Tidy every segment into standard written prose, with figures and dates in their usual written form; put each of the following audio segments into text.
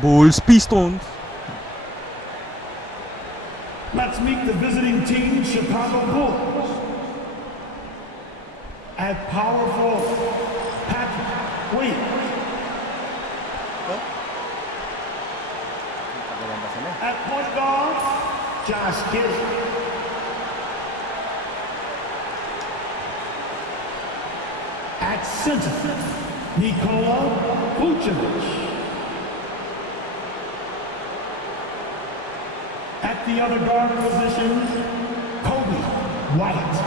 Bulls, Pistons. Let's meet the visiting team, Chicago Bulls. At power forward, Patrick Williams. At point guard, Josh Giddey. At center, Nikola Vucevic. At the other guard position, Kobe White.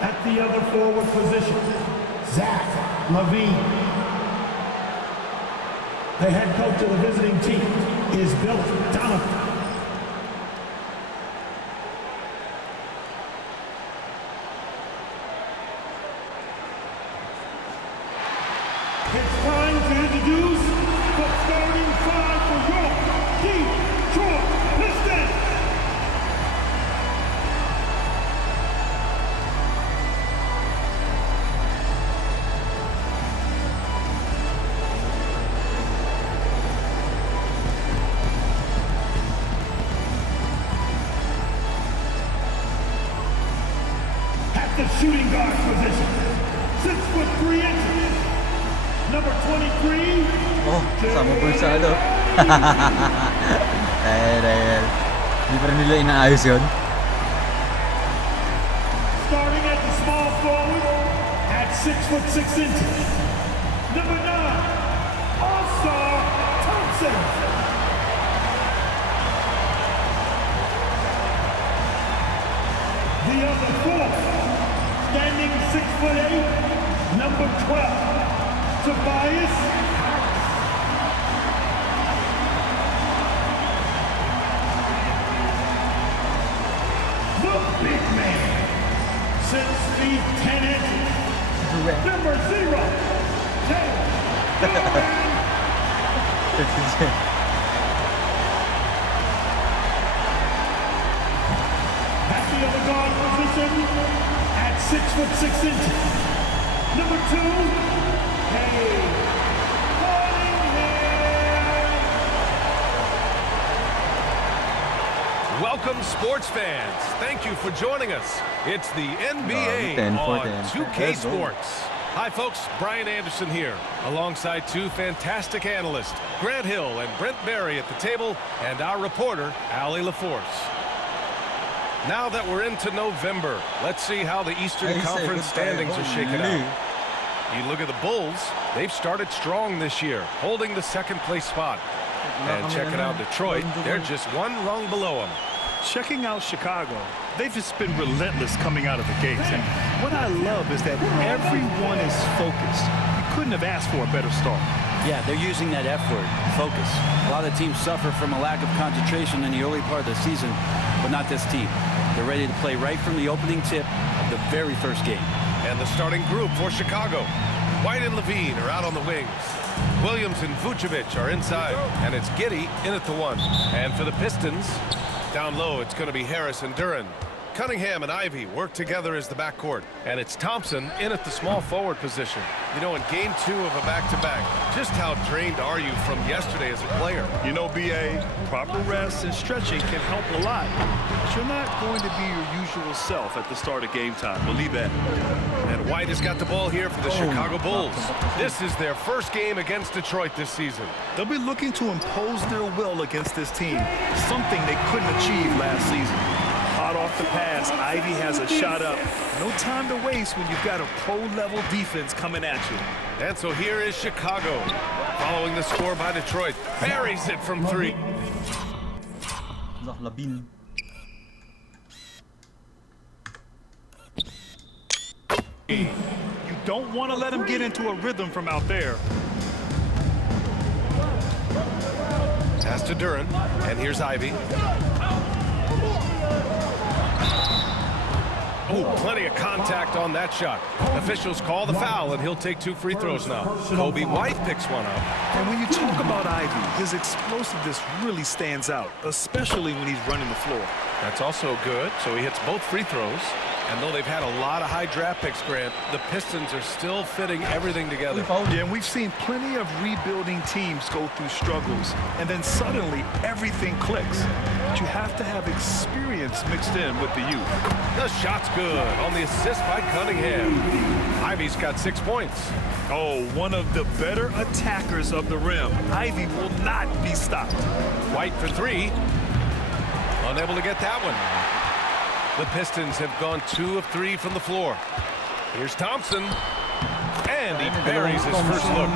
At the other forward position, Zach LaVine. The head coach of the visiting team is Bill Donovan. It's time to introduce the starting five for your Detroit Pistons. At the shooting guard position, 6'3". Number 23. Oh, sama bulsado. Dahil. Hindi pa rin nila inaayos yun. Starting at the small forward at 6'6". Number 9, All-Star Thompson. The other four, standing 6'8", number 12. Tobias Harris. The big man, 6 feet 10 inches. Number 0, Taylor Durant. At the other guard position, at 6'6". Number 2. Welcome, sports fans. Thank you for joining us. It's the NBA on 2K Sports. Hi, folks. Brian Anderson here, alongside two fantastic analysts, Grant Hill and Brent Barry at the table, and our reporter, Allie LaForce. Now that we're into November, let's see how the Eastern Conference standings are shaking out. You look at the Bulls, they've started strong this year, holding the second-place spot. And checking out Detroit, they're just one rung below them. Checking out Chicago, they've just been relentless coming out of the gates. And what I love is that everyone is focused. You couldn't have asked for a better start. Yeah, they're using that F word, focus. A lot of teams suffer from a lack of concentration in the early part of the season, but not this team. They're ready to play right from the opening tip of the very first game. And the starting group for Chicago. White and LaVine are out on the wings. Williams and Vucevic are inside. And it's Giddey in at the 1. And for the Pistons, down low, it's going to be Harris and Duren. Cunningham and Ivy work together as the backcourt. And it's Thompson in at the small forward position. You know, in game 2 of a back-to-back, just how drained are you from yesterday as a player? You know, B.A., proper rest and stretching can help a lot. But you're not going to be your usual self at the start of game time. Believe that. And White has got the ball here for the Chicago Bulls. This is their first game against Detroit this season. They'll be looking to impose their will against this team, something they couldn't achieve last season. Hot off the pass, Ivy has a shot up. No time to waste when you've got a pro-level defense coming at you. And so here is Chicago, following the score by Detroit. Buries it from 3. LaVine. You don't want to let him get into a rhythm from out there. Pass to Duren, and here's Ivy. Oh, plenty of contact on that shot. Officials call the foul, and he'll take 2 free throws now. Kobe White picks one up. And when you talk about Ivy, his explosiveness really stands out, especially when he's running the floor. That's also good, so he hits both free throws. And though they've had a lot of high draft picks, Grant, the Pistons are still fitting everything together. Yeah, and we've seen plenty of rebuilding teams go through struggles, and then suddenly everything clicks. But you have to have experience mixed in with the youth. The shot's good on the assist by Cunningham. Ivy's got 6 points. Oh, one of the better attackers of the rim. Ivy will not be stopped. White for 3. Unable to get that one. The Pistons have gone 2 of 3 from the floor. Here's Thompson. And he buries his first look.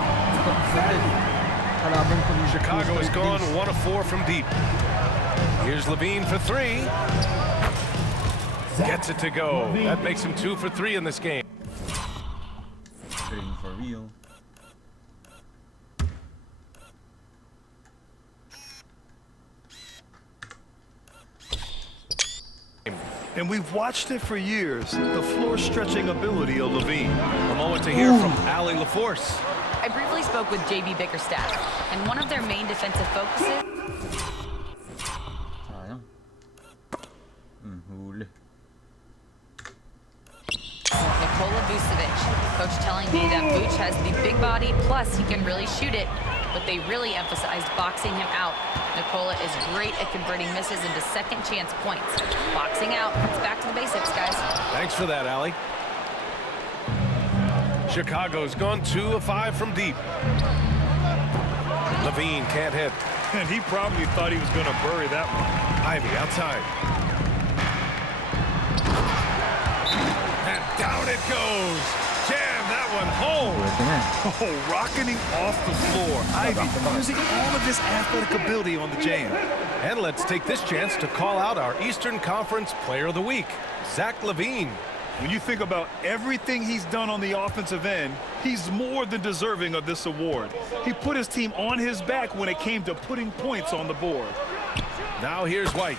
Chicago has gone 1 of 4 from deep. Here's Levine for 3. Gets it to go. That makes him 2 for 3 in this game. Green for real. And we've watched it for years, the floor stretching ability of Levine. A moment to hear from Allie LaForce. I briefly spoke with JB Bickerstaff, and one of their main defensive focuses Sayang. Huli. Nikola Vucevic. Coach telling me that Vuce has the big body, plus he can really shoot it, but they really emphasized boxing him out. Nikola is great at converting misses into second chance points. Boxing out, it's back to the basics, guys. Thanks for that, Allie. Chicago's gone 2 of 5 from deep. Levine can't hit. And he probably thought he was going to bury that one. Ivy outside. And down it goes. Jam that one home. Oh, rocketing off the floor. Ivy using all of his athletic ability on the jam. And let's take this chance to call out our Eastern Conference Player of the Week, Zach LaVine. When you think about everything he's done on the offensive end, he's more than deserving of this award. He put his team on his back when it came to putting points on the board. Now here's White.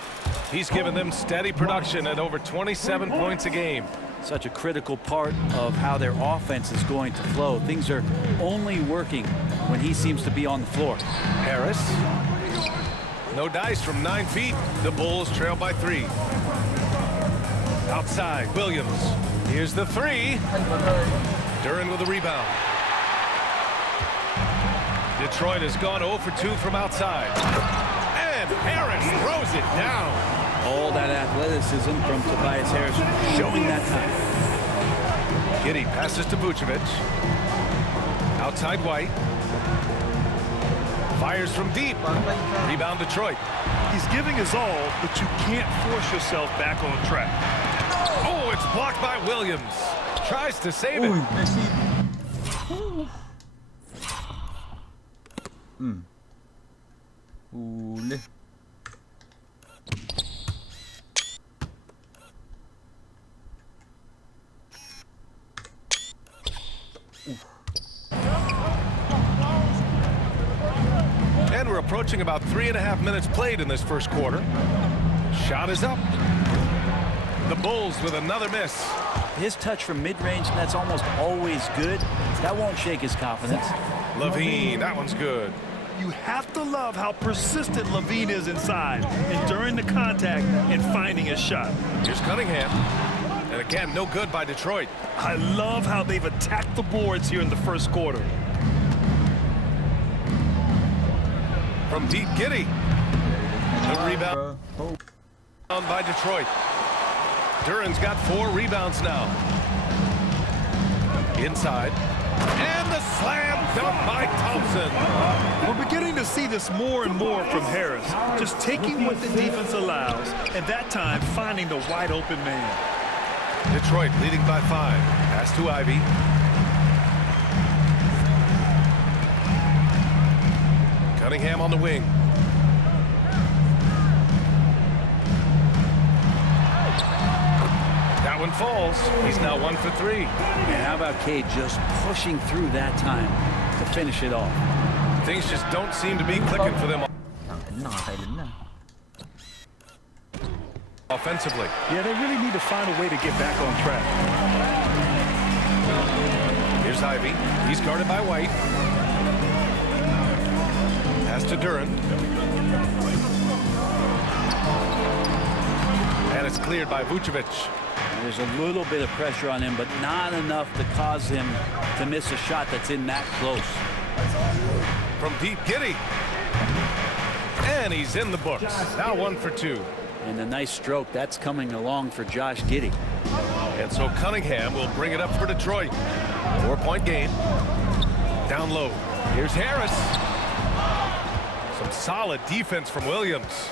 He's given them steady production at over 27 points a game. Such a critical part of how their offense is going to flow. Things are only working when he seems to be on the floor. Harris. No dice from 9 feet. The Bulls trail by 3. Outside, Williams. Here's the 3. Duren with a rebound. Detroit has gone 0 for 2 from outside. And Harris throws it down. All that athleticism from Tobias Harris showing that time. Giddey passes to Vucevic. Outside White. Fires from deep. Rebound Detroit. He's giving his all, but you can't force yourself back on track. Oh, it's blocked by Williams. Tries to save it. Huli. And we're approaching about 3.5 minutes played in this first quarter. Shot is up. The Bulls with another miss. His touch from mid-range, that's almost always good. That won't shake his confidence. Levine, that one's good. You have to love how persistent Levine is inside, enduring the contact and finding his shot. Here's Cunningham. And again, no good by Detroit. I love how they've attacked the boards here in the first quarter. From deep, Giddey. The rebound by Detroit. Duren's got 4 rebounds now. Inside. And the slam dunk by Thompson. We're beginning to see this more and more from Harris. Just taking what the defense allows, and that time finding the wide open man. Detroit leading by 5. Pass to Ivy. Cunningham on the wing. That one falls. He's now 1 for 3. And how about Cade just pushing through that time to finish it off? Things just don't seem to be clicking for them offensively. Yeah, they really need to find a way to get back on track. Here's Ivy. He's guarded by White. Pass to Duren. And it's cleared by Vucevic. There's a little bit of pressure on him, but not enough to cause him to miss a shot that's in that close. From deep, Giddey. And he's in the books. Now 1 for 2. And a nice stroke. That's coming along for Josh Giddey. And so Cunningham will bring it up for Detroit. 4-point game. Down low. Here's Harris. Some solid defense from Williams.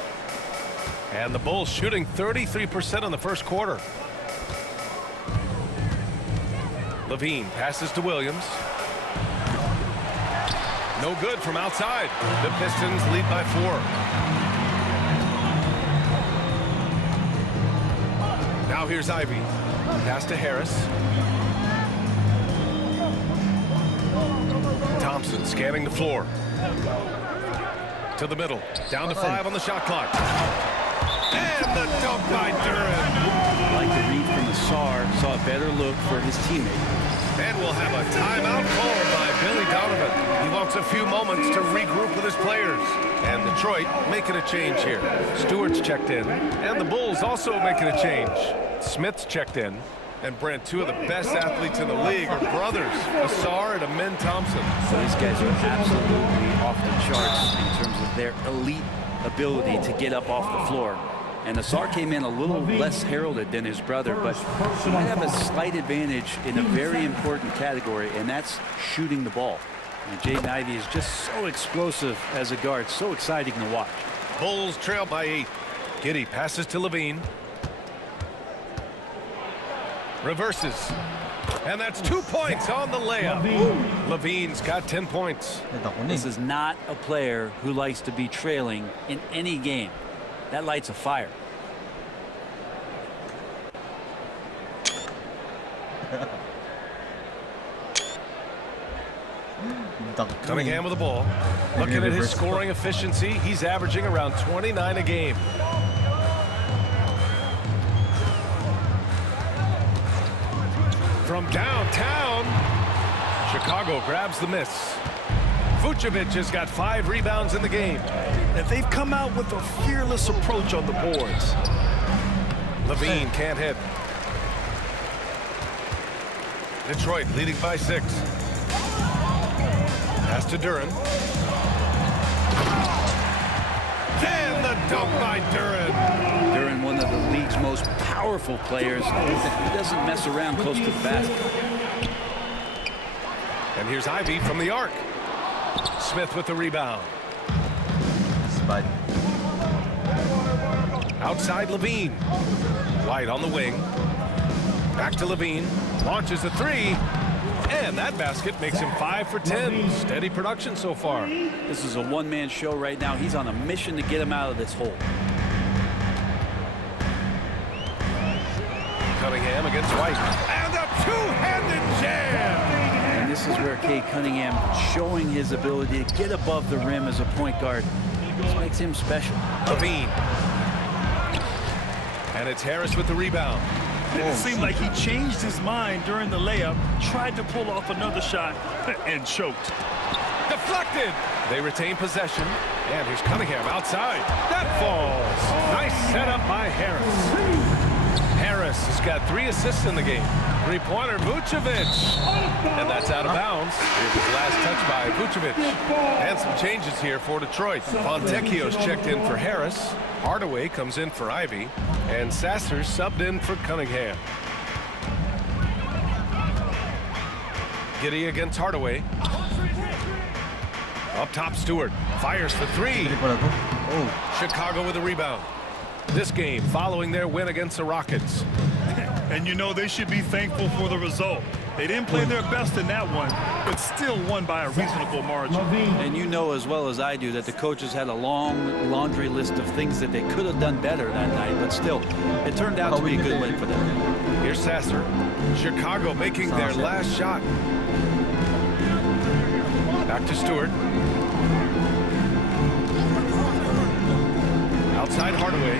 And the Bulls shooting 33% in the first quarter. Levine passes to Williams. No good from outside. The Pistons lead by 4. Now here's Ivy. Pass to Harris. Thompson scanning the floor. To the middle. Down to 5 on the shot clock. And the dunk by Duren. Like the read from Asar, saw a better look for his teammate. And we'll have a timeout called by Billy Donovan. He wants a few moments to regroup with his players. And Detroit making a change here. Stewart's checked in. And the Bulls also making a change. Smith's checked in. And Brent, 2 of the best athletes in the league are brothers, Asar and Amen Thompson. So these guys are absolutely off the charts in terms of their elite ability to get up off the floor. And Asar came in a little less heralded than his brother, but he might have a slight advantage in a very important category, and that's shooting the ball. And Jaden Ivey is just so explosive as a guard, so exciting to watch. Bulls trail by 8. Giddey passes to Levine. Reverses. And that's 2 points on the layup. Levine's got 10 points. This is not a player who likes to be trailing in any game. That lights a fire. Cunningham with the ball. Looking at his scoring efficiency, he's averaging around 29 a game. From downtown, Chicago grabs the miss. Vucevic has got 5 rebounds in the game. And they've come out with a fearless approach on the boards. Levine can't hit. Detroit leading by 6. Pass to Duren. And the dunk by Duren. Duren, one of the league's most powerful players. He doesn't mess around close to the basket. And here's Ivy from the arc. Smith with the rebound. Spud. Outside Levine. White on the wing. Back to Levine. Launches a 3. And that basket makes him 5 for 10. Steady production so far. This is a one-man show right now. He's on a mission to get him out of this hole. Cunningham against White. And a two-handed jam. And this is where Cade Cunningham showing his ability to get above the rim as a point guard. This makes him special. Levine. And it's Harris with the rebound. It seemed like he changed his mind during the layup, tried to pull off another shot, and choked. Deflected. They retain possession. And here's Cunningham outside. That falls. Nice setup by Harris. Harris has got 3 assists in the game. 3-pointer, Vucevic. And that's out of bounds. Here's his last touch by Vucevic. And some changes here for Detroit. Fontecchio's checked in for Harris. Hardaway comes in for Ivy. And Sasser subbed in for Cunningham. Giddey against Hardaway. Up top, Stewart. Fires for 3. Chicago with a rebound. This game following their win against the Rockets. And you know they should be thankful for the result. They didn't play their best in that one, but still won by a reasonable margin. And you know as well as I do that the coaches had a long laundry list of things that they could have done better that night, but still, it turned out to be a good win for them. Here's Sasser. Chicago making their last shot. Back to Stewart. Outside Hardaway.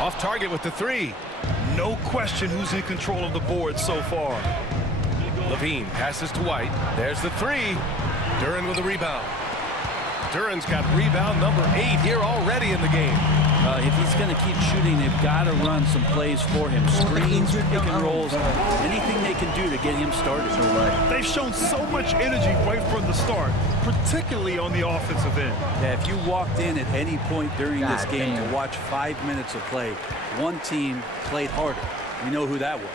Off target with the 3. No question who's in control of the board so far. Levine passes to White. There's the 3. Duren with a rebound. Duren's got rebound number 8 here already in the game. If he's going to keep shooting, they've got to run some plays for him. Screens, pick and rolls, anything they can do to get him started. They've shown so much energy right from the start, particularly on the offensive end. Yeah, if you walked in at any point during this game to watch 5 minutes of play, one team played harder. You know who that was.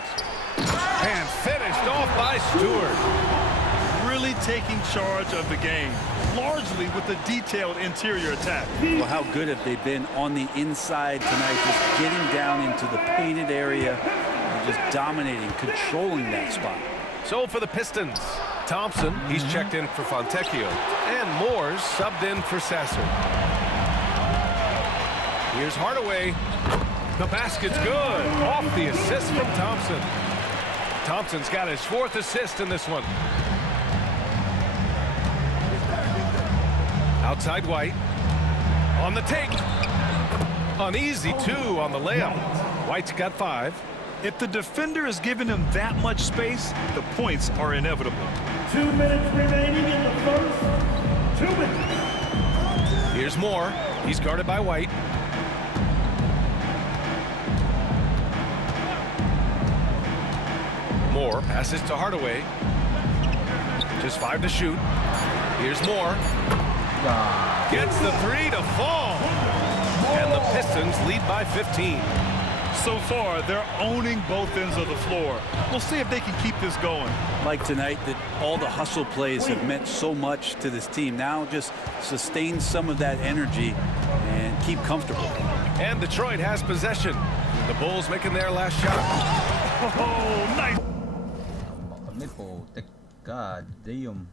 And finished off by Stewart. Really taking charge of the game, largely with the detailed interior attack. Well, how good have they been on the inside tonight, just getting down into the painted area and just dominating, controlling that spot. So for the Pistons, Thompson, he's checked in for Fontecchio, and Moore's subbed in for Sasser. Here's Hardaway. The basket's good. Off the assist from Thompson. Thompson's got his 4th assist in this one. Outside White. On the take. An easy 2 on the layup. White's got 5. If the defender is giving him that much space, the points are inevitable. 2 minutes remaining in the first. 2 minutes. Here's Moore. He's guarded by White. Moore passes to Hardaway. Just 5 to shoot. Here's Moore. Gets the 3 to fall. And the Pistons lead by 15. So far, they're owning both ends of the floor. We'll see if they can keep this going. Like tonight, that all the hustle plays have meant so much to this team. Now just sustain some of that energy and keep comfortable. And Detroit has possession. The Bulls making their last shot. Oh, nice. God damn.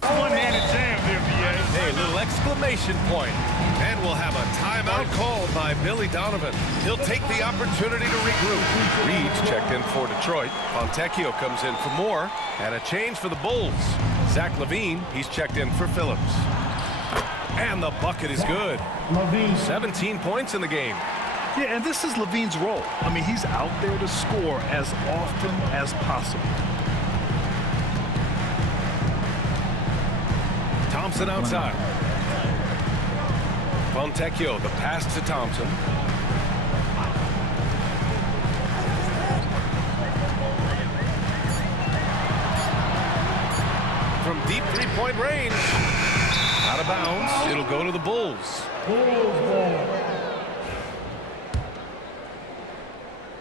One-handed jam there, VA. A little exclamation point. And we'll have a timeout called by Billy Donovan. He'll take the opportunity to regroup. Reed's checked in for Detroit. Fontecchio comes in for Moore. And a change for the Bulls. Zach LaVine, he's checked in for Phillips. And the bucket is good. 17 points in the game. Yeah, and this is LaVine's role. I mean, he's out there to score as often as possible. Thompson outside. Fontecchio, the pass to Thompson. From deep three-point range. Out of bounds. It'll go to the Bulls.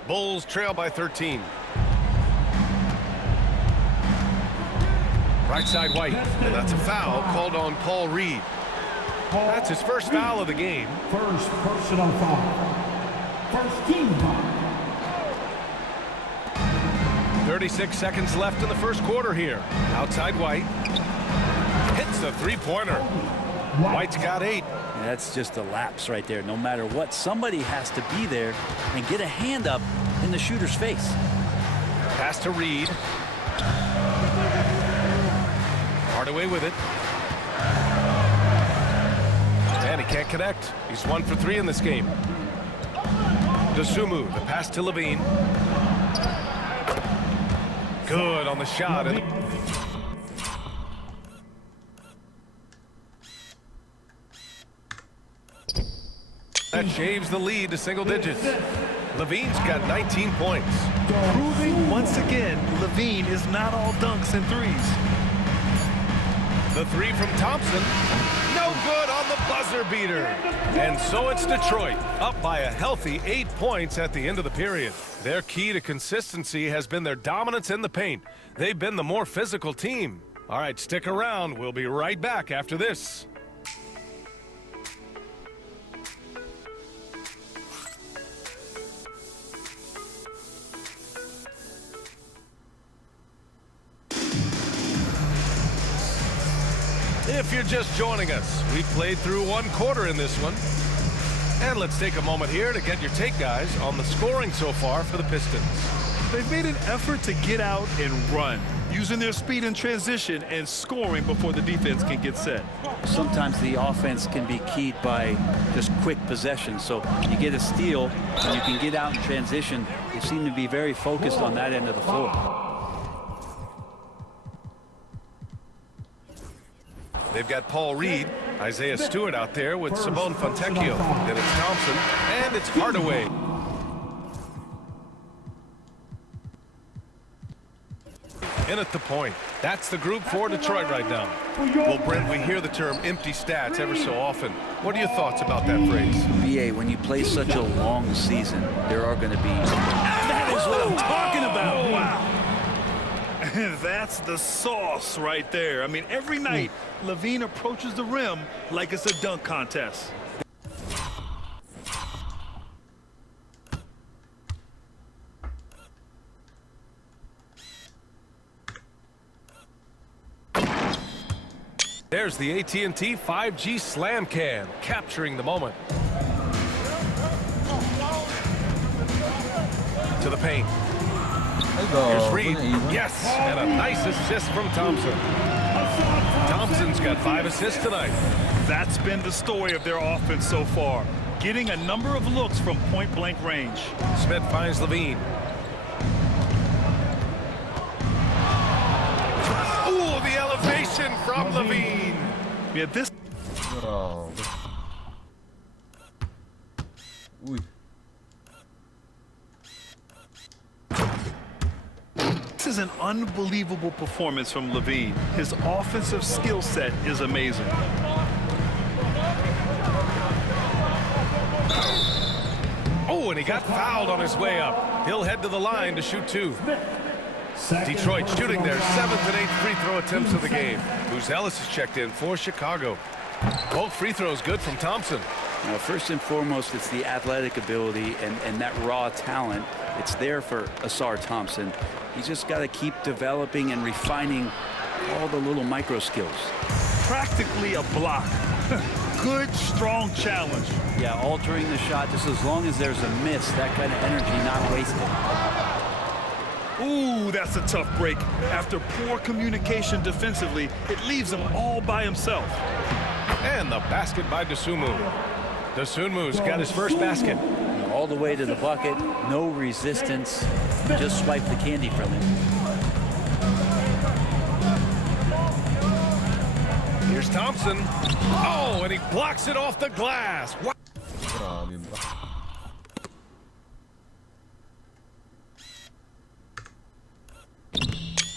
Bulls trail by 13. Right side White, and that's a foul called on Paul Reed. That's his first foul of the game. First personal foul. First team foul. 36 seconds left in the first quarter here. Outside White. Hits the three-pointer. White's got 8. And that's just a lapse right there. No matter what, somebody has to be there and get a hand up in the shooter's face. Pass to Reed. Hardaway with it. And he can't connect. He's 1 for 3 in this game. Dosunmu, the pass to LaVine. Good on the shot. And that shaves the lead to single digits. LaVine's got 19 points. Proving once again, LaVine is not all dunks and threes. The 3 from Thompson. No good on the buzzer beater. And so it's Detroit, up by a healthy 8 points at the end of the period. Their key to consistency has been their dominance in the paint. They've been the more physical team. All right, stick around. We'll be right back after this. If you're just joining us, we've played through 1 quarter in this one. And let's take a moment here to get your take, guys, on the scoring so far for the Pistons. They've made an effort to get out and run, using their speed in transition and scoring before the defense can get set. Sometimes the offense can be keyed by just quick possession. So you get a steal and you can get out in transition. They seem to be very focused on that end of the floor. They've got Paul Reed Isaiah Stewart out there with Simone Fontecchio. Then it's Thompson, and it's Hardaway. In at the point. That's the group for Detroit right now. Well, Brent, we hear the term empty stats ever so often. What are your thoughts about that phrase? BA, when you play such a long season, there are going to be... That is what I'm talking about. Wow. That's the sauce right there. I mean, every night, LaVine approaches the rim like it's a dunk contest. There's the AT&T 5G Slam Can, capturing the moment. To the paint. Here's Reed. Yes, and a nice assist from Thompson. Thompson's got 5 assists tonight. That's been the story of their offense so far, getting a number of looks from point-blank range. Smith finds LaVine. Ooh, the elevation from LaVine. Yeah, this... Bro. Uy. This is an unbelievable performance from LaVine. His offensive skill set is amazing. Oh, and he got fouled on his way up. He'll head to the line to shoot 2. Detroit shooting their 7th and 8th free throw attempts of the game. Ellis is checked in for Chicago. Both free throws good from Thompson. Now, first and foremost, it's the athletic ability and that raw talent. It's there for Ausar Thompson. He's just got to keep developing and refining all the little micro skills. Practically a block. Good, strong challenge. Yeah, altering the shot just as long as there's a miss, that kind of energy not wasted. Ooh, that's a tough break. After poor communication defensively, it leaves him all by himself. And the basket by Dosunmu. Dosunmu's got his first basket. All the way to the bucket, no resistance, just swipe the candy from him. Here's Thompson. Oh, and he blocks it off the glass. Wow. Grabe ba?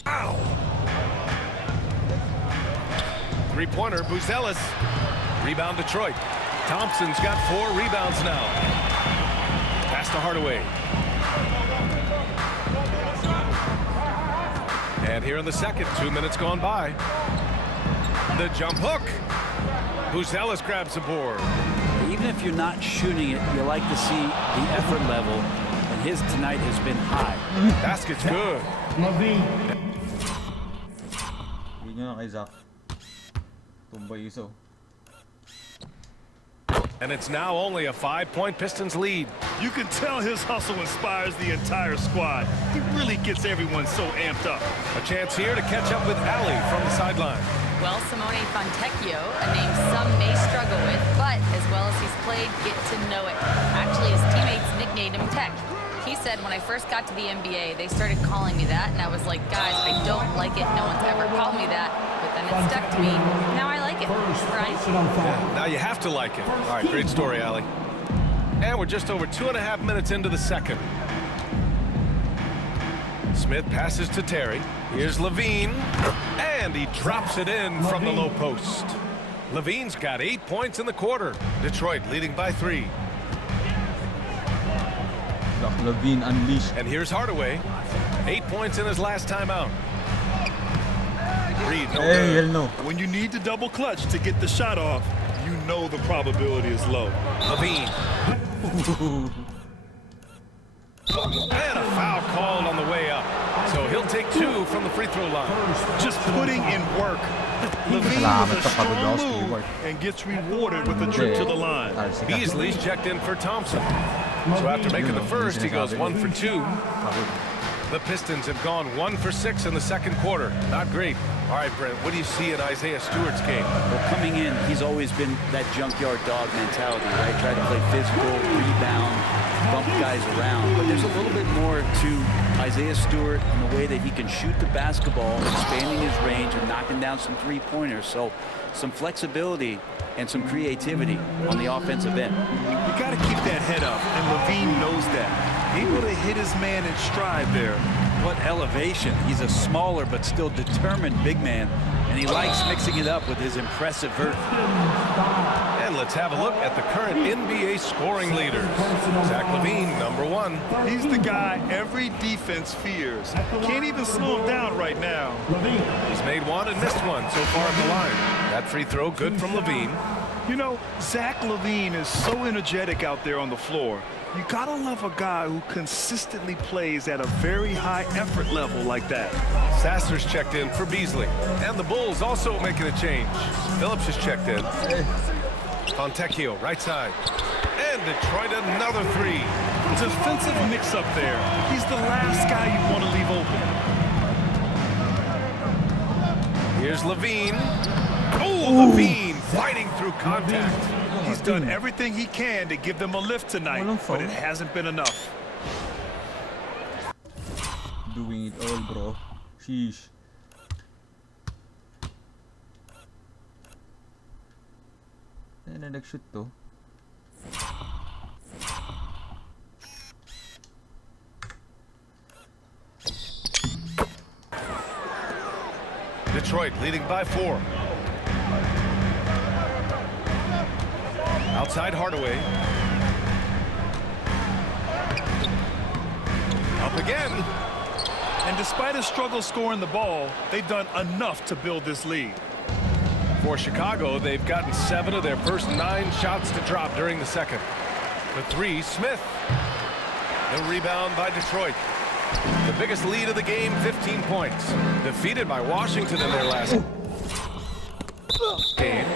Ow. Three-pointer, Ellis. Rebound Detroit. Thompson's got 4 rebounds now. Pass to Hardaway. And here in the second, 2 minutes gone by. The jump hook. Ellis grabs the board. Even if you're not shooting it, you like to see the effort level, and his tonight has been high. Basket's good. LaVine. Hindi nyo na kay Zach. Tumbay iso. And it's now only a 5-point Pistons lead. You can tell his hustle inspires the entire squad. He really gets everyone so amped up. A chance here to catch up with Ali from the sideline. Well, Simone Fontecchio, a name some may struggle with, but as well as he's played, get to know it. Actually, his teammates nicknamed him Tech. He said, when I first got to the NBA, they started calling me that, and I was like, guys, I don't like it. No one's ever called me that. But then it stuck to me. Now I like it. Right? Now you have to like it. All right, great story, Ali. And we're just over 2.5 minutes into the second. Smith passes to Terry. Here's LaVine. And he drops it in from the low post. LaVine's got 8 points in the quarter. Detroit leading by 3. LaVine unleashed. And here's Hardaway. 8 points in his last time out. Reed, no Hey, good. hell no. When you need to double clutch to get the shot off, you know the probability is low. LaVine. And a foul called on the way up. So he'll take 2 from the free throw line. Just putting in work. LaVine with a strong move and gets rewarded with a trip to the line. Beasley's checked in for Thompson. So after making the first, he goes 1 for 2. The Pistons have gone 1 for 6 in the second quarter. Not great. All right, Brent, what do you see in Isaiah Stewart's game? Well, coming in, he's always been that junkyard dog mentality, right? Try to play physical, rebound, bump guys around. But there's a little bit more to Isaiah Stewart and the way that he can shoot the basketball, expanding his range and knocking down some three-pointers. So some flexibility and some creativity on the offensive end. You got to keep that head up, and Levine knows that. Able to hit his man in stride there. What elevation. He's a smaller but still determined big man, and he likes mixing it up with his impressive vert. And let's have a look at the current NBA scoring leaders. Zach LaVine, #1. He's the guy every defense fears. Can't even slow him down right now. He's made one and missed one so far at the line. That free throw good from LaVine. You know, Zach LaVine is so energetic out there on the floor. You gotta love a guy who consistently plays at a very high effort level like that. Sasser's checked in for Beasley. And the Bulls also making a change. Phillips has checked in. Fontecchio, right side. And Detroit another three. Defensive mix-up there. He's the last guy you want to leave open. Here's LaVine. Oh, LaVine fighting through contact. He's done everything he can to give them a lift tonight, but it hasn't been enough. Doing it all, bro. Sheesh. Na nag-shoot to. Detroit leading by 4. Outside Hardaway. Up again. And despite a struggle scoring the ball, they've done enough to build this lead. For Chicago, they've gotten 7 of their first 9 shots to drop during the second. The 3, Smith. The rebound by Detroit. The biggest lead of the game, 15 points. Defeated by Washington in their last game.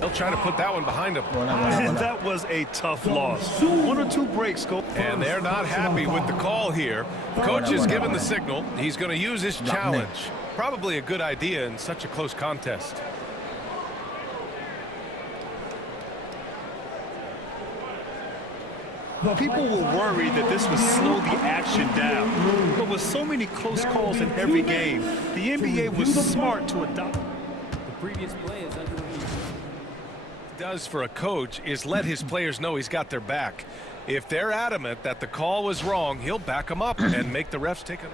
They'll try to put that one behind them. And that was a tough loss. 1 or 2 breaks, Coach. And they're not happy with the call here. Coach has given the signal. He's going to use his challenge. Probably a good idea in such a close contest. People were worried that this would slow the action down. But with so many close calls in every game, the NBA was smart to adopt. The previous play is under review. Does for a coach is let his players know he's got their back. If they're adamant that the call was wrong, he'll back them up and make the refs take it.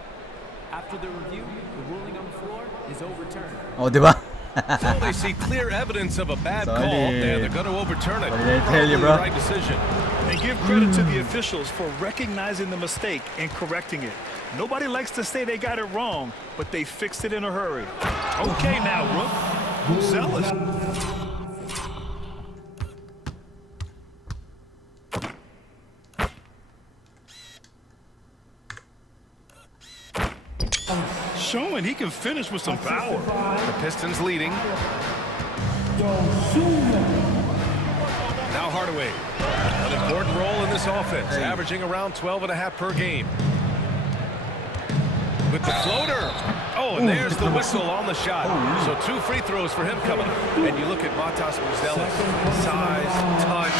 After the review, the ruling on the floor is overturned. Oh, di ba? So they see clear evidence of a bad Sorry. call, and they're going to overturn it. What did I tell you, Probably bro? the right decision. They give credit to the officials for recognizing the mistake and correcting it. Nobody likes to say they got it wrong, but they fixed it in a hurry. Okay now, Rook. Zealous. Showing he can finish with some power. The Pistons leading. Now Hardaway. An important role in this offense, averaging around 12.5 per game. With the floater. Oh, and there's the whistle on the shot. So 2 free throws for him coming. And you look at Matas Buzelis. Size, touch,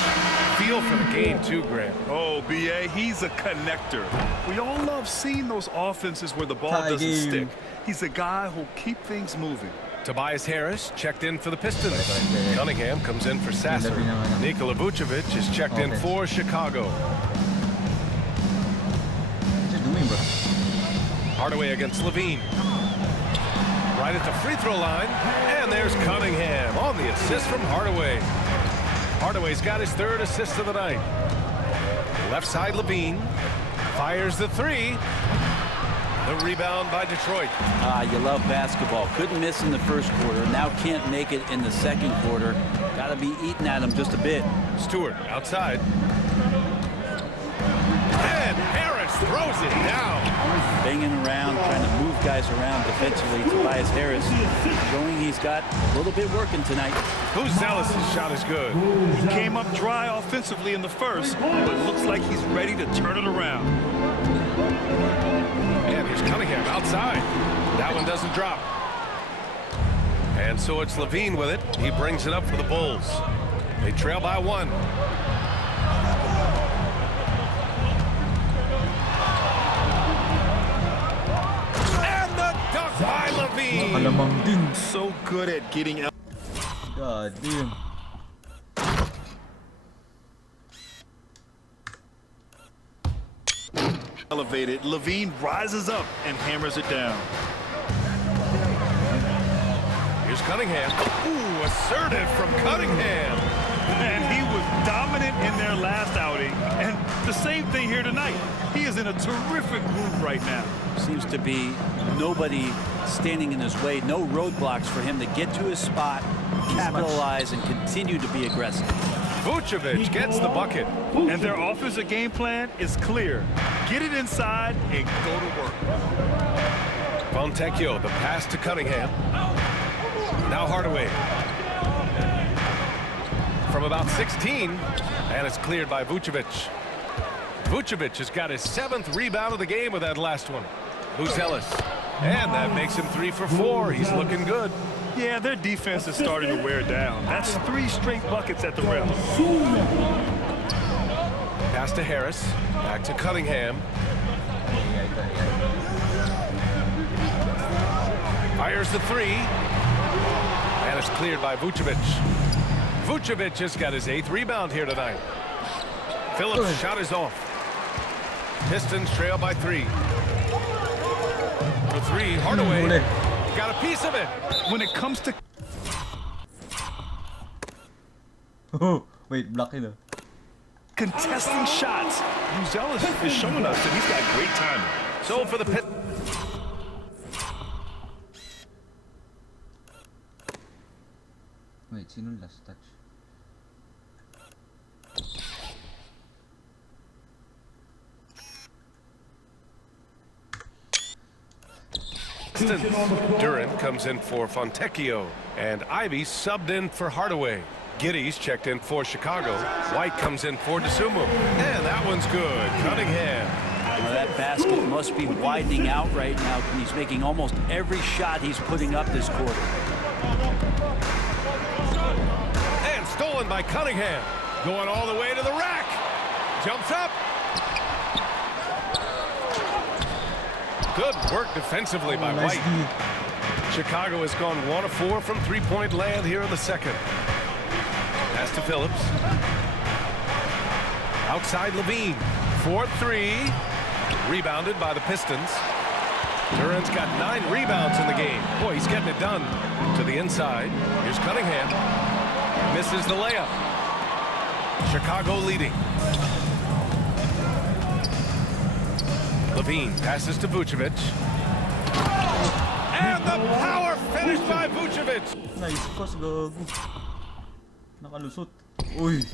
feel for the game too, Grant. Oh, B.A., he's a connector. We all love seeing those offenses where the ball doesn't stick. He's a guy who'll keep things moving. Tobias Harris checked in for the Pistons. Cunningham comes in for Sasser. Nikola Vucevic is checked in for Chicago. What's he doing, bro? Hardaway against LaVine. Right at the free throw line. And there's Cunningham on the assist from Hardaway. Hardaway's got his 3rd assist of the night. Left side LaVine. Fires the 3. The rebound by Detroit. You love basketball. Couldn't miss in the first quarter. Now can't make it in the second quarter. Got to be eating at him just a bit. Stewart outside. And Harris throws it down. Banging around, trying to move guys around defensively. Tobias Harris showing he's got a little bit working tonight. Buzelis' shot is good. He came up dry offensively in the first, but looks like he's ready to turn it around. And here's Cunningham outside. That one doesn't drop. And so it's LaVine with it. He brings it up for the Bulls. They trail by 1. Levine. Alamang din. So good at getting out. God damn. Elevated. Levine rises up and hammers it down. Here's Cunningham. Ooh, assertive from Cunningham. And he was dominant in their last outing. And the same thing here tonight. He is in a terrific groove right now. Seems to be nobody standing in his way, no roadblocks for him to get to his spot, capitalize, and continue to be aggressive. Vucevic gets the bucket. And their offensive game plan is clear. Get it inside and go to work. Fontecchio, the pass to Cunningham. Now Hardaway. From about 16, and it's cleared by Vucevic. Vucevic has got his 7th rebound of the game with that last one. Buzelis. And that makes him 3 for 4. He's looking good. Yeah, their defense is starting to wear down. That's 3 straight buckets at the rim. Pass to Harris. Back to Cunningham. Fires the 3. And it's cleared by Vucevic. Vucevic has got his 8th rebound here tonight. Phillips' shot is off. Pistons trail by 3. For 3, Hardaway got a piece of it. When it comes to Oh, wait, block it. contesting shots, Buzelis is showing us that he's got great timing. So for the Pit. Wait, sino last touch? Pistons. Durant comes in for Fontecchio, and Ivy subbed in for Hardaway. Giddy's checked in for Chicago. White comes in for DeSumo. And that one's good. Cunningham. Well, that basket must be widening out right now. He's making almost every shot he's putting up this quarter. And stolen by Cunningham. Going all the way to the rack. Jumps up. Good work defensively by White. Chicago has gone 1 of 4 from three-point land here in the second. Pass to Phillips. Outside Levine. 4-3. Rebounded by the Pistons. Durant's got 9 rebounds in the game. Boy, he's getting it done. To the inside. Here's Cunningham. Misses the layup. Chicago leading. Levine passes to Vucevic. And the power finish by Vucevic. Nice pass, gago. Nakalusot. Uy.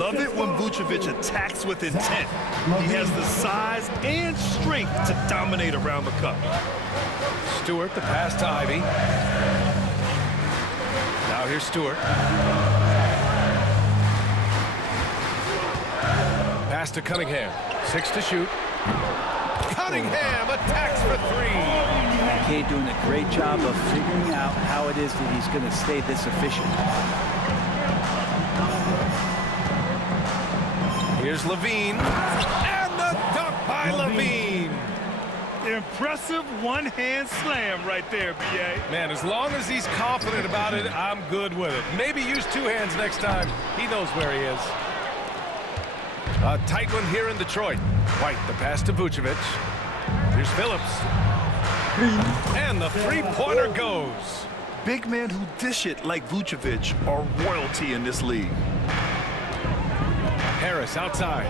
Love it when Vucevic attacks with intent. He has the size and strength to dominate around the cup. Stewart, the pass to Ivy. Now here's Stewart. Pass to Cunningham. 6 to shoot. Cunningham attacks for 3. McKay doing a great job of figuring out how it is that he's going to stay this efficient. Here's Levine. And the dunk by Levine. Impressive one-hand slam right there, B.A. Man, as long as he's confident about it, I'm good with it. Maybe use 2 hands next time. He knows where he is. A tight one here in Detroit. White, the pass to Vucevic. Here's Phillips. And the three-pointer goes. Big men who dish it like Vucevic are royalty in this league. Harris outside.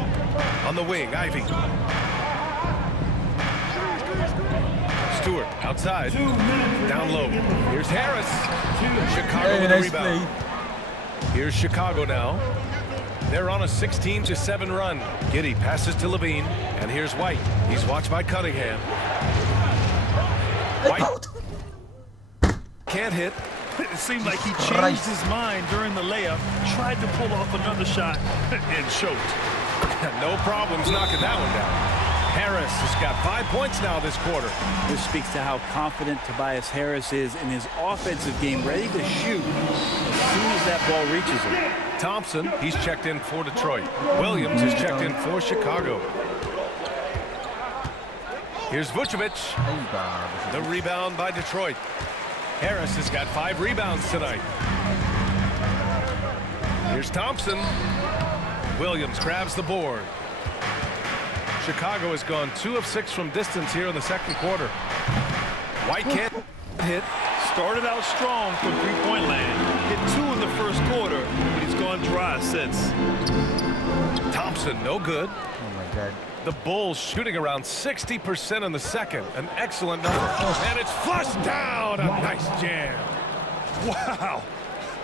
On the wing, Ivy. Stewart outside. Down low. Here's Harris. Chicago with a rebound. Here's Chicago now. They're on a 16-7 run. Giddey passes to Levine. And here's White. He's watched by Cunningham. White can't hit. It seemed like he changed his mind during the layup, tried to pull off another shot, and choked. No problems knocking that one down. Harris has got 5 points now this quarter. This speaks to how confident Tobias Harris is in his offensive game, ready to shoot as soon as that ball reaches him. Thompson, he's checked in for Detroit. Williams is checked in for Chicago. Here's Vucevic. The rebound by Detroit. Harris has got 5 rebounds tonight. Here's Thompson. Williams grabs the board. Chicago has gone 2 of 6 from distance here in the second quarter. White can't hit. Started out strong from three-point land. Hit 2 in the first quarter, but he's gone dry since. Thompson, no good. Oh my God. The Bulls shooting around 60% in the second. An excellent number. And it's flushed down. A nice jam. Wow.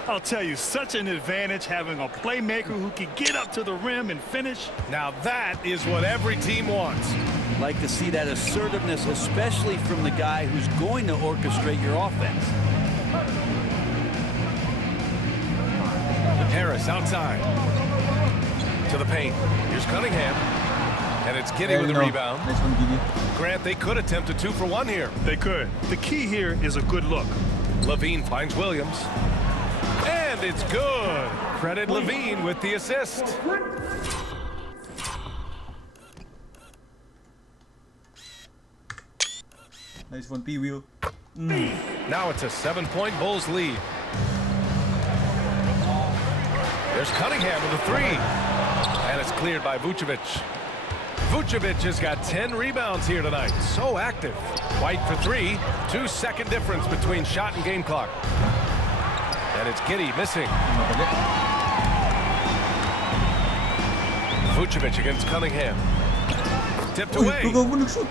I'll tell you, such an advantage having a playmaker who can get up to the rim and finish. Now that is what every team wants. Like to see that assertiveness, especially from the guy who's going to orchestrate your offense. Harris outside. To the paint. Here's Cunningham. And it's Giddy with the rebound. Nice one, Giddy. Grant, they could attempt a 2 for 1 here. They could. The key here is a good look. Levine finds Williams. And it's good. Credit Levine with the assist. Nice one, P-Wheel. Now it's a 7-point Bulls lead. There's Cunningham with a 3. And it's cleared by Vucevic. Vucevic has got 10 rebounds here tonight. So active. White for 3. 2-second difference between shot and game clock. And it's Giddy missing. Vucevic against Cunningham. Tipped away. Go, nag-shoot.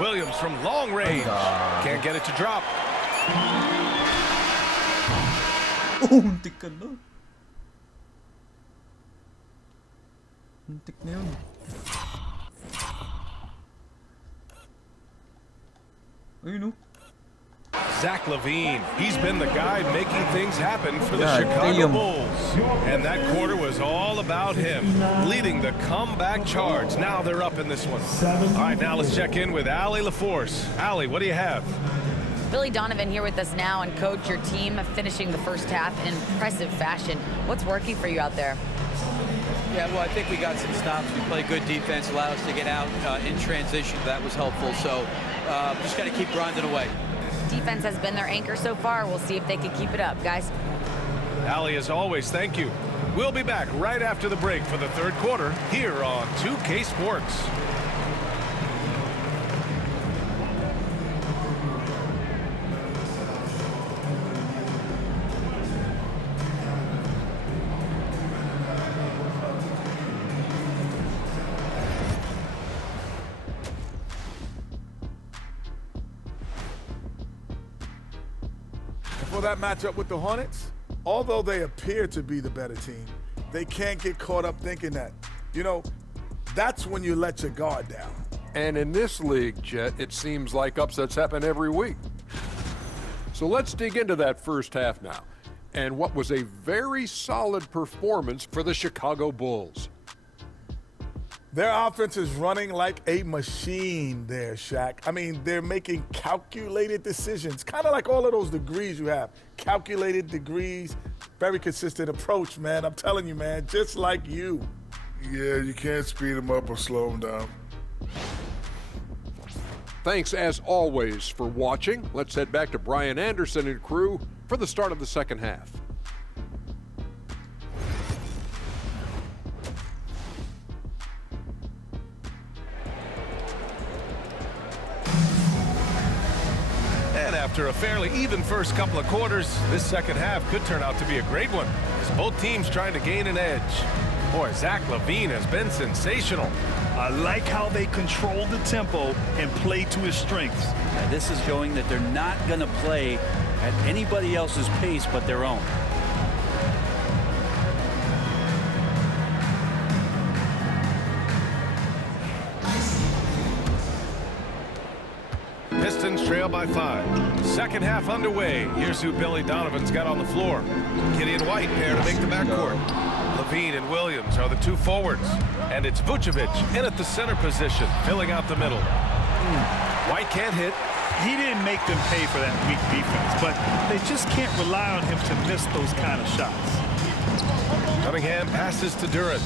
Williams from long range. Can't get it to drop. Oh, untik ka na. Untik na yun. Ayun, oh. Zach LaVine, he's been the guy making things happen for the God Chicago damn. Bulls. And that quarter was all about him, leading the comeback charge. Now they're up in this one. All right, now let's check in with Allie LaForce. Allie, what do you have? Billy Donovan here with us now, and coach, your team finishing the first half in impressive fashion. What's working for you out there? Yeah, well, I think we got some stops. We played good defense, allowed us to get out in transition. That was helpful. So just got to keep grinding away. Defense has been their anchor so far. We'll see if they can keep it up, guys. Allie, as always, thank you. We'll be back right after the break for the third quarter here on 2K Sports. For that matchup with the Hornets, although they appear to be the better team, they can't get caught up thinking that. You know, that's when you let your guard down. And in this league, Jet, it seems like upsets happen every week. So let's dig into that first half now, and what was a very solid performance for the Chicago Bulls. Their offense is running like a machine there, Shaq. I mean, they're making calculated decisions, kind of like all of those degrees you have. Calculated degrees, very consistent approach, man. I'm telling you, man, just like you. Yeah, you can't speed them up or slow them down. Thanks, as always, for watching. Let's head back to Brian Anderson and crew for the start of the second half. And after a fairly even first couple of quarters, this second half could turn out to be a great one, as both teams trying to gain an edge. Boy, Zach LaVine has been sensational. I like how they control the tempo and play to his strengths. Yeah, this is showing that they're not going to play at anybody else's pace but their own. Pistons trail by 5. Second half underway. Here's who Billy Donovan's got on the floor. Giddey and White pair to make the backcourt. Levine and Williams are the two forwards. And it's Vucevic in at the center position, filling out the middle. White can't hit. He didn't make them pay for that weak defense, but they just can't rely on him to miss those kind of shots. Cunningham passes to Duran.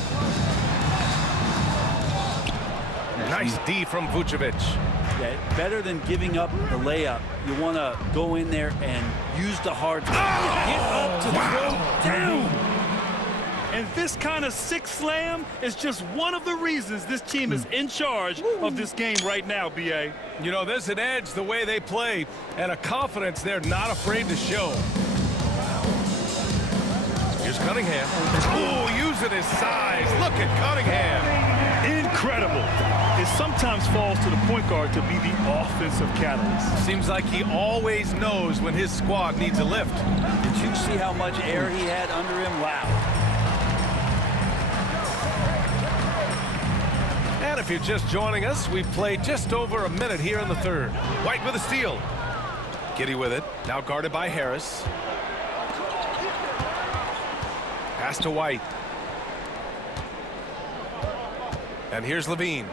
Nice D from Vucevic. Yeah, better than giving up the layup. You want to go in there and use the hard get up to throw down. And this kind of sick slam is just one of the reasons this team is in charge of this game right now, B.A. You know, there's an edge the way they play and a confidence they're not afraid to show. Here's Cunningham. Oh, using his size. Look at Cunningham. Incredible. It sometimes falls to the point guard to be the offensive catalyst. Seems like he always knows when his squad needs a lift. Did you see how much air he had under him? Wow. And if you're just joining us, we've played just over a minute here in the third. White with a steal. Giddey with it. Now guarded by Harris. Pass to White. And here's Levine.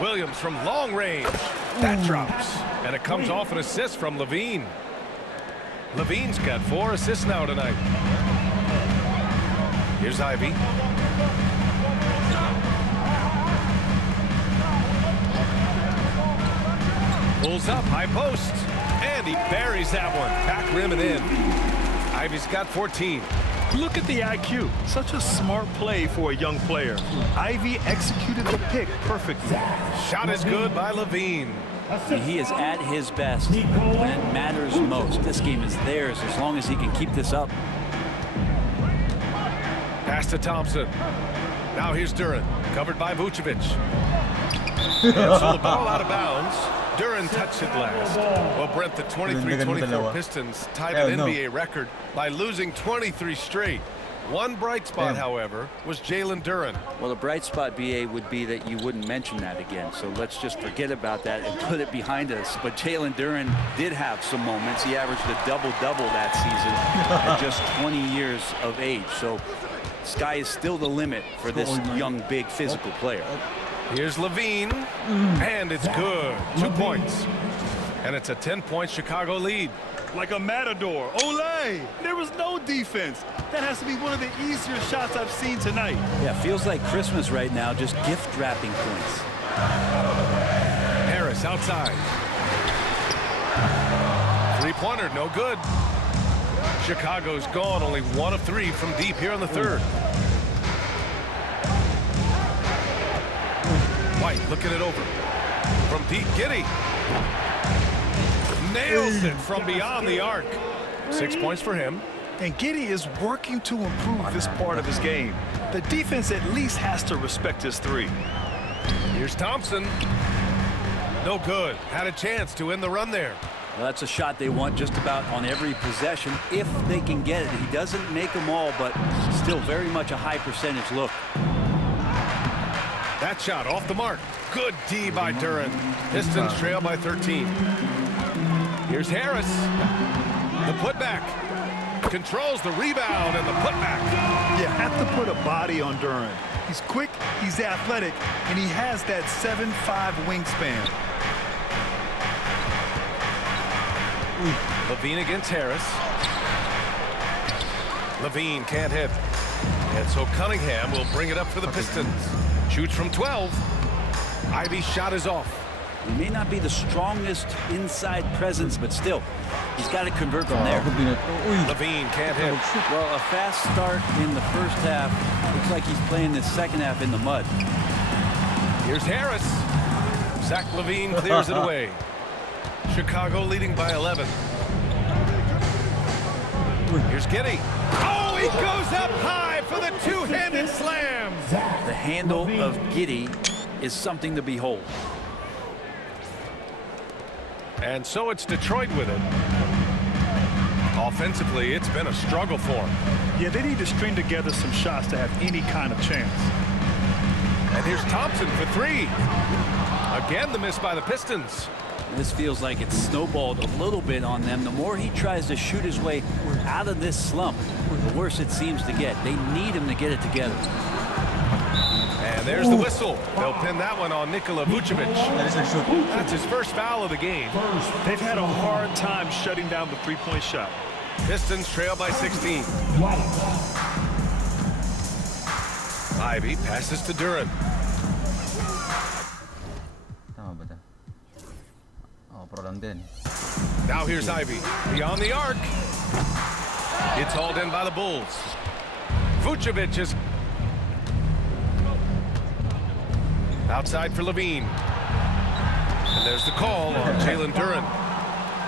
Williams from long range. That drops. And it comes off an assist from Levine. Levine's got 4 assists now tonight. Here's Ivy. Pulls up, high post, and he buries that one. Back rim and in. Ivy's got 14. Look at the IQ. Such a smart play for a young player. Ivy executed the pick perfectly. Shot is good by Levine. He is at his best when it matters most. This game is theirs as long as he can keep this up. Pass to Thompson. Now here's Duran, covered by Vucevic. And so the ball out of bounds. Duran touched it last. Well, Brent, the 23-24 Pistons tied an NBA record by losing 23 straight. One bright spot, however, was Jalen Duran. Well, the bright spot, BA, would be that you wouldn't mention that again. So let's just forget about that and put it behind us. But Jalen Duran did have some moments. He averaged a double-double that season at just 20 years of age. So sky is still the limit for this young, big, physical player. Here's Levine, and it's good. 2 points. And it's a 10-point Chicago lead. Like a matador. Olay! There was no defense. That has to be one of the easier shots I've seen tonight. Yeah, feels like Christmas right now, just gift wrapping points. Harris outside. Three-pointer, no good. Chicago's gone only 1 of 3 from deep here in the third. White looking it over. From deep, Giddey. Nails it from beyond the arc. 6 points for him. And Giddey is working to improve this part of his game. The defense at least has to respect his three. Here's Thompson. No good. Had a chance to end the run there. Well, that's a shot they want just about on every possession if they can get it. He doesn't make them all, but still very much a high percentage look. That shot off the mark. Good D by Duran. Pistons trail by 13. Here's Harris. The putback. Controls the rebound and the putback. You have to put a body on Duran. He's quick, he's athletic, and he has that 7'5" wingspan. Levine against Harris. Levine can't hit. And so Cunningham will bring it up for the Pistons. Shoots from 12. Ivy's shot is off. He may not be the strongest inside presence, but still, he's got to convert from there. Levine can't hit. Well, a fast start in the first half. Looks like he's playing the second half in the mud. Here's Harris. Zach Levine clears it away. Chicago leading by 11. Here's Giddey. Oh, he goes up high for the two-handed slam. The handle of Giddey is something to behold. And so it's Detroit with it. Offensively, it's been a struggle for them. Yeah, they need to string together some shots to have any kind of chance. And here's Thompson for 3. Again, the miss by the Pistons. This feels like it's snowballed a little bit on them. The more he tries to shoot his way out of this slump, the worse it seems to get. They need him to get it together. And there's the whistle. They'll pin that one on Nikola Vucevic. That's his first foul of the game. They've had a hard time shutting down the three-point shot. Pistons trail by 16. Ivy passes to Duran. Tama ba ito? Oh, pro lang din. Now here's Ivy. Beyond the arc. It's hauled in by the Bulls. Vucevic is outside for Levine. And there's the call on Jalen Duran.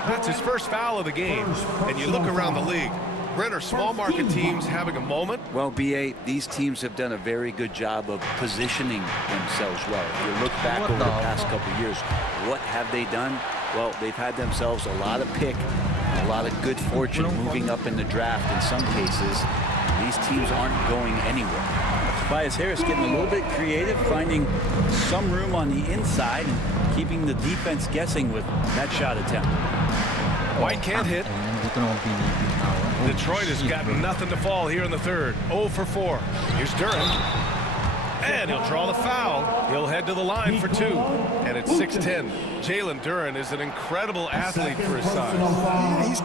That's his first foul of the game. And you look around the league. Brent, are small market teams having a moment? Well, BA, these teams have done a very good job of positioning themselves well. If you look back over the past couple of years, what have they done? Well, they've had themselves a lot of pick, a lot of good fortune moving up in the draft in some cases. These teams aren't going anywhere. Tobias Harris getting a little bit creative, finding some room on the inside and keeping the defense guessing with that shot attempt. White can't hit. Detroit has got nothing to fall here in the third. 0 for 4. Here's Duran. And he'll draw the foul. He'll head to the line for 2. And it's 6-10. Jalen Duran is an incredible athlete for his size. Yeah, he's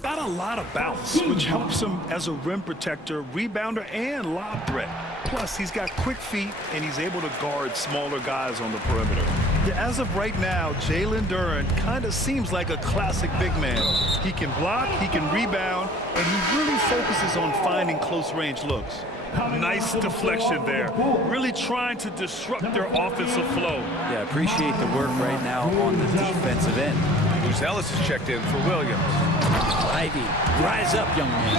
got a lot of bounce, which helps him as a rim protector, rebounder, and lob threat. Plus, he's got quick feet, and he's able to guard smaller guys on the perimeter. Yeah, as of right now, Jalen Duran kind of seems like a classic big man. He can block, he can rebound, and he really focuses on finding close-range looks. Nice deflection there. Really trying to disrupt their offensive flow. Yeah, appreciate the work right now on the defensive end. Ellis is checked in for Williams. Ivy, rise up, young man.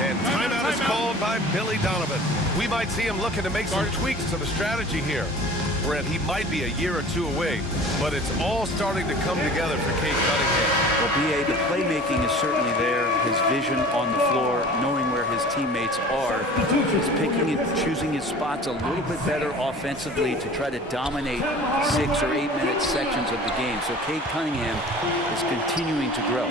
And timeout is called by Billy Donovan. We might see him looking to make some tweaks to the strategy here. Brent, he might be a year or two away, but it's all starting to come together for Cade Cunningham. Well, BA, the playmaking is certainly there. His vision on the floor, knowing where his teammates are. He's picking and choosing his spots a little bit better offensively to try to dominate 6 or 8 minute sections of the game. So Cade Cunningham is continuing to grow.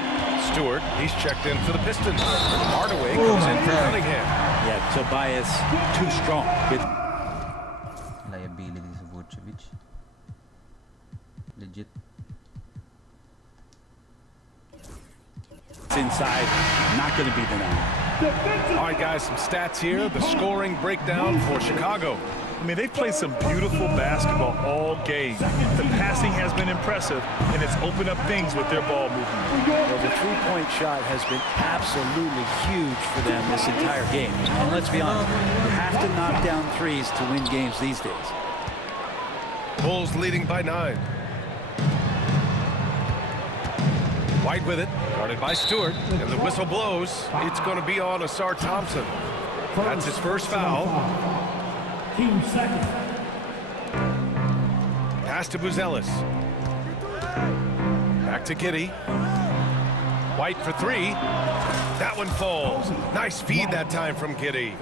Stewart, he's checked in for the Pistons. Hardaway comes in for Cunningham. Yeah, Tobias, too strong. Liabilities of Vucevic. Legit. Inside, not going to be denied. All right, guys, some stats here. The scoring breakdown for Chicago. I mean, they've played some beautiful basketball all game. The passing has been impressive, and it's opened up things with their ball movement. Well, the three-point shot has been absolutely huge for them this entire game. And let's be honest, you have to knock down threes to win games these days. Bulls leading by 9. White with it, guarded by Stewart, and the whistle blows. It's going to be on Asar Thompson. That's his first foul. Team second. Pass to Buzelis. Back to Giddey. White for 3. That one falls. Nice feed that time from Giddey.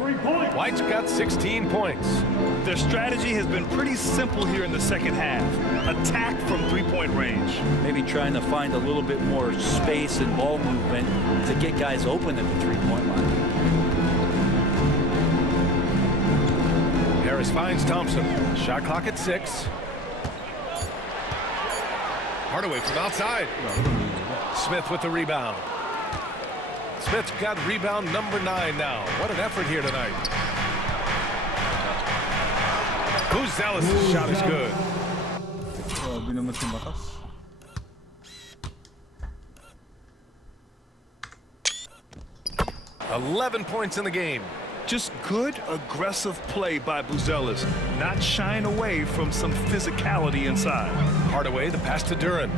White's got 16 points. Their strategy has been pretty simple here in the second half. Attack from three-point range. Maybe trying to find a little bit more space and ball movement to get guys open at the three-point line. Harris finds Thompson. Shot clock at 6. Hardaway from outside. Smith with the rebound. Smith's got rebound number 9 now. What an effort here tonight. Buzelis' shot is good. Grabe naman si Batas. $11 points in the game. Just good, aggressive play by Buzelis, not shying away from some physicality inside. Hardaway, the pass to Duran.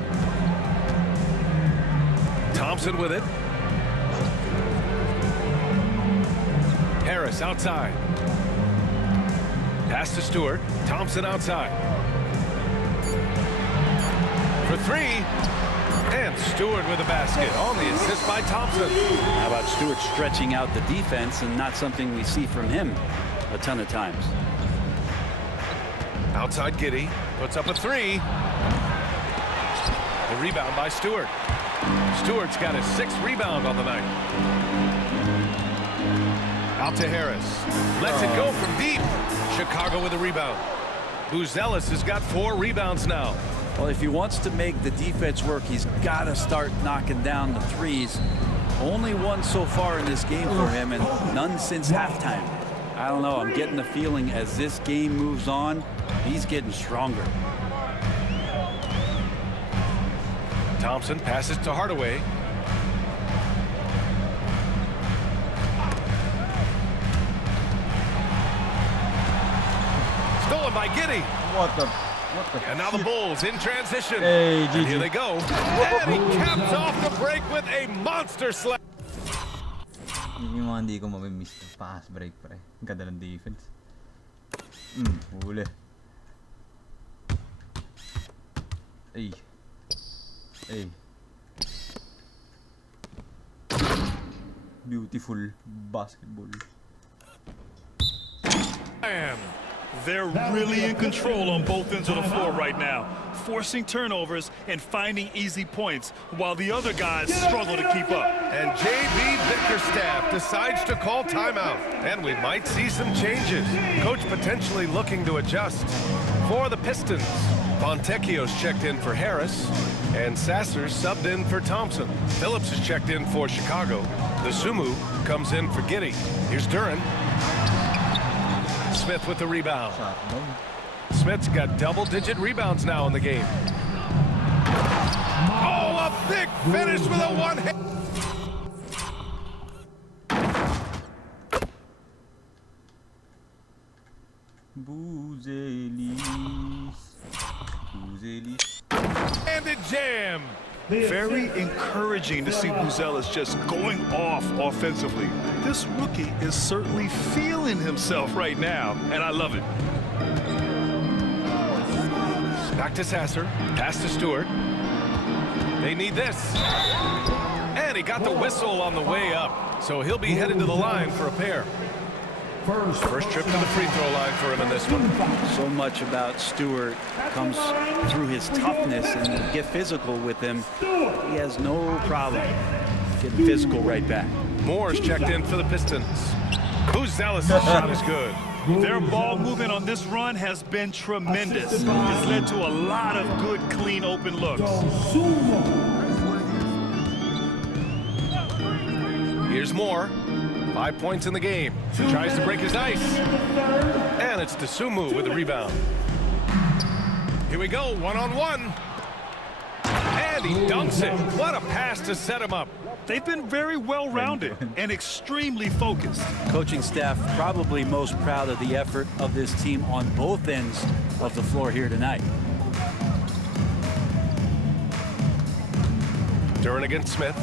Thompson with it. Harris outside. Pass to Stewart. Thompson outside. For 3. And Stewart with a basket on the assist by Thompson. How about Stewart stretching out the defense, and not something we see from him a ton of times. Outside Giddey puts up a three. The rebound by Stewart. Stewart's got his 6th rebound on the night. Out to Harris. Lets it go from deep. Chicago with a rebound. Buzelis has got 4 rebounds now. Well, if he wants to make the defense work, he's got to start knocking down the threes. Only one so far in this game for him, and none since halftime. I don't know. I'm getting the feeling as this game moves on, he's getting stronger. Thompson passes to Hardaway. Stolen by Giddey. What the And now the Bulls in transition. Hey, and here they go. And he caps off the break with a monster slam. Yung mga hindi ko mamimiss na fast break pre. Ang ganda ng defense. Huli. Ay. Ay. Beautiful basketball. They're really in control on both ends of the floor right now, forcing turnovers and finding easy points while the other guys struggle to keep up. And J.B. Bickerstaff decides to call timeout. And we might see some changes. Coach potentially looking to adjust. For the Pistons, Fontecchio's checked in for Harris, and Sasser subbed in for Thompson. Phillips is checked in for Chicago. The Sumu comes in for Giddey. Here's Duran. Smith with the rebound. Smith's got double-digit rebounds now in the game. Oh, a big finish with a one-hit. Buzelis. And a jam. Very encouraging to see Buzelis just going off offensively. This rookie is certainly feeling himself right now, and I love it. Back to Sasser. Pass to Stewart. They need this. And he got the whistle on the way up, so he'll be headed to the line for a pair. First trip to the free throw line for him in this one. So much about Stewart comes through his toughness, and you get physical with him, he has no problem getting physical right back. Moore's checked in for the Pistons. Buzelis' shot is good. Their ball movement on this run has been tremendous. It's led to a lot of good, clean, open looks. Here's Moore. 5 points in the game. He tries to break his ice. And it's Dosunmu with the rebound. Here we go, one-on-one. And he dunks it. What a pass to set him up. They've been very well-rounded and extremely focused. Coaching staff probably most proud of the effort of this team on both ends of the floor here tonight. Duran against Smith.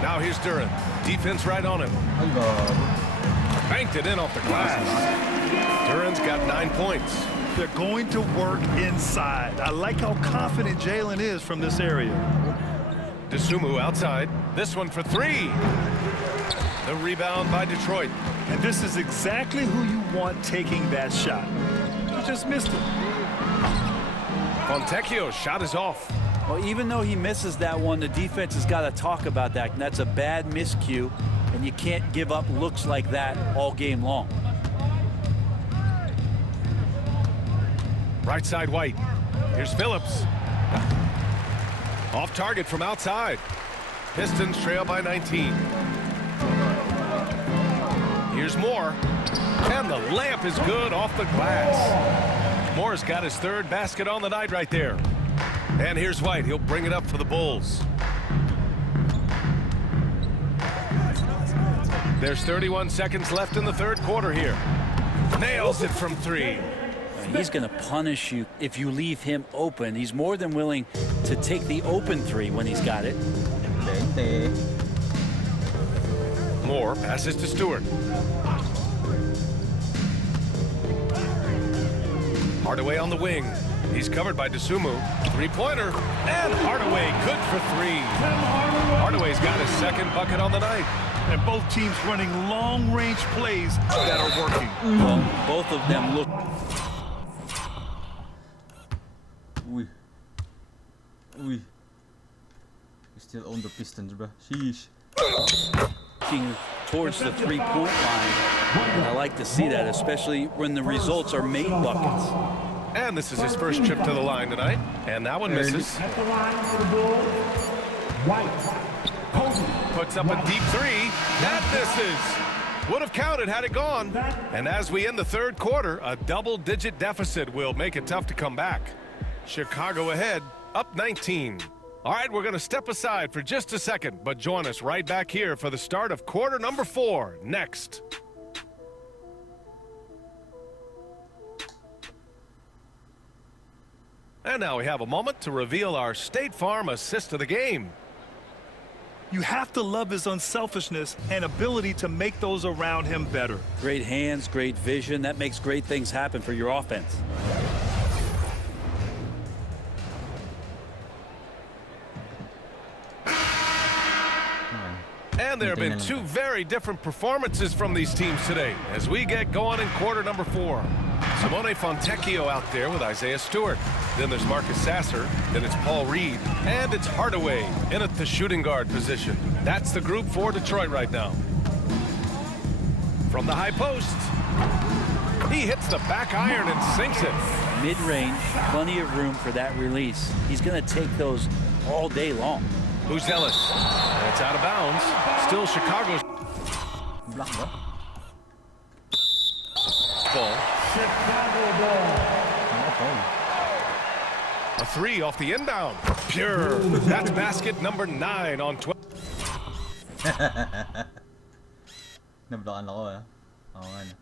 Now here's Duran. Defense right on him. Banked it in off the glass. Duran's got 9 points. They're going to work inside. I like how confident Jalen is from this area. Dosunmu outside. This one for 3. The rebound by Detroit. And this is exactly who you want taking that shot. He just missed it. Fontecchio's shot is off. Well, even though he misses that one, the defense has got to talk about that. And that's a bad miscue, and you can't give up looks like that all game long. Right side White. Here's Phillips. Off target from outside. Pistons trail by 19. Here's Moore. And the layup is good off the glass. Moore's got his 3rd basket on the night right there. And here's White. He'll bring it up for the Bulls. There's 31 seconds left in the 3rd quarter here. Nails it from 3. He's going to punish you if you leave him open. He's more than willing to take the open 3 when he's got it. Moore passes to Stewart. Hardaway on the wing. He's covered by Dosunmu. 3-pointer. And Hardaway good for 3. Hardaway's got his 2nd bucket on the night. And both teams running long-range plays that are working. Well, both of them look. We still own the Pistons, bro. Sheesh. Looking towards the three-point line. And I like to see that, especially when the results are made buckets. And this is his first trip to the line tonight. And that one misses. At the line for the Bulls, White. Puts up a deep three. That misses. Would have counted had it gone. And as we end the third quarter, a double-digit deficit will make it tough to come back. Chicago ahead, up 19. All right, we're going to step aside for just a second, but join us right back here for the start of quarter number 4 next. And now we have a moment to reveal our State Farm assist of the game. You have to love his unselfishness and ability to make those around him better. Great hands, great vision. That makes great things happen for your offense. And there have been two very different performances from these teams today as we get going in quarter number 4. Simone Fontecchio out there with Isaiah Stewart. Then there's Marcus Sasser. Then it's Paul Reed. And it's Hardaway in at the shooting guard position. That's the group for Detroit right now. From the high post, he hits the back iron and sinks it. Mid-range, plenty of room for that release. He's going to take those all day long. Buzelis. And it's out of bounds. Still Chicago's ball. Chicago ball. A three off the inbound. Pure. That's basket number 9 on 12. Nablokan ako eh. Oo nga na.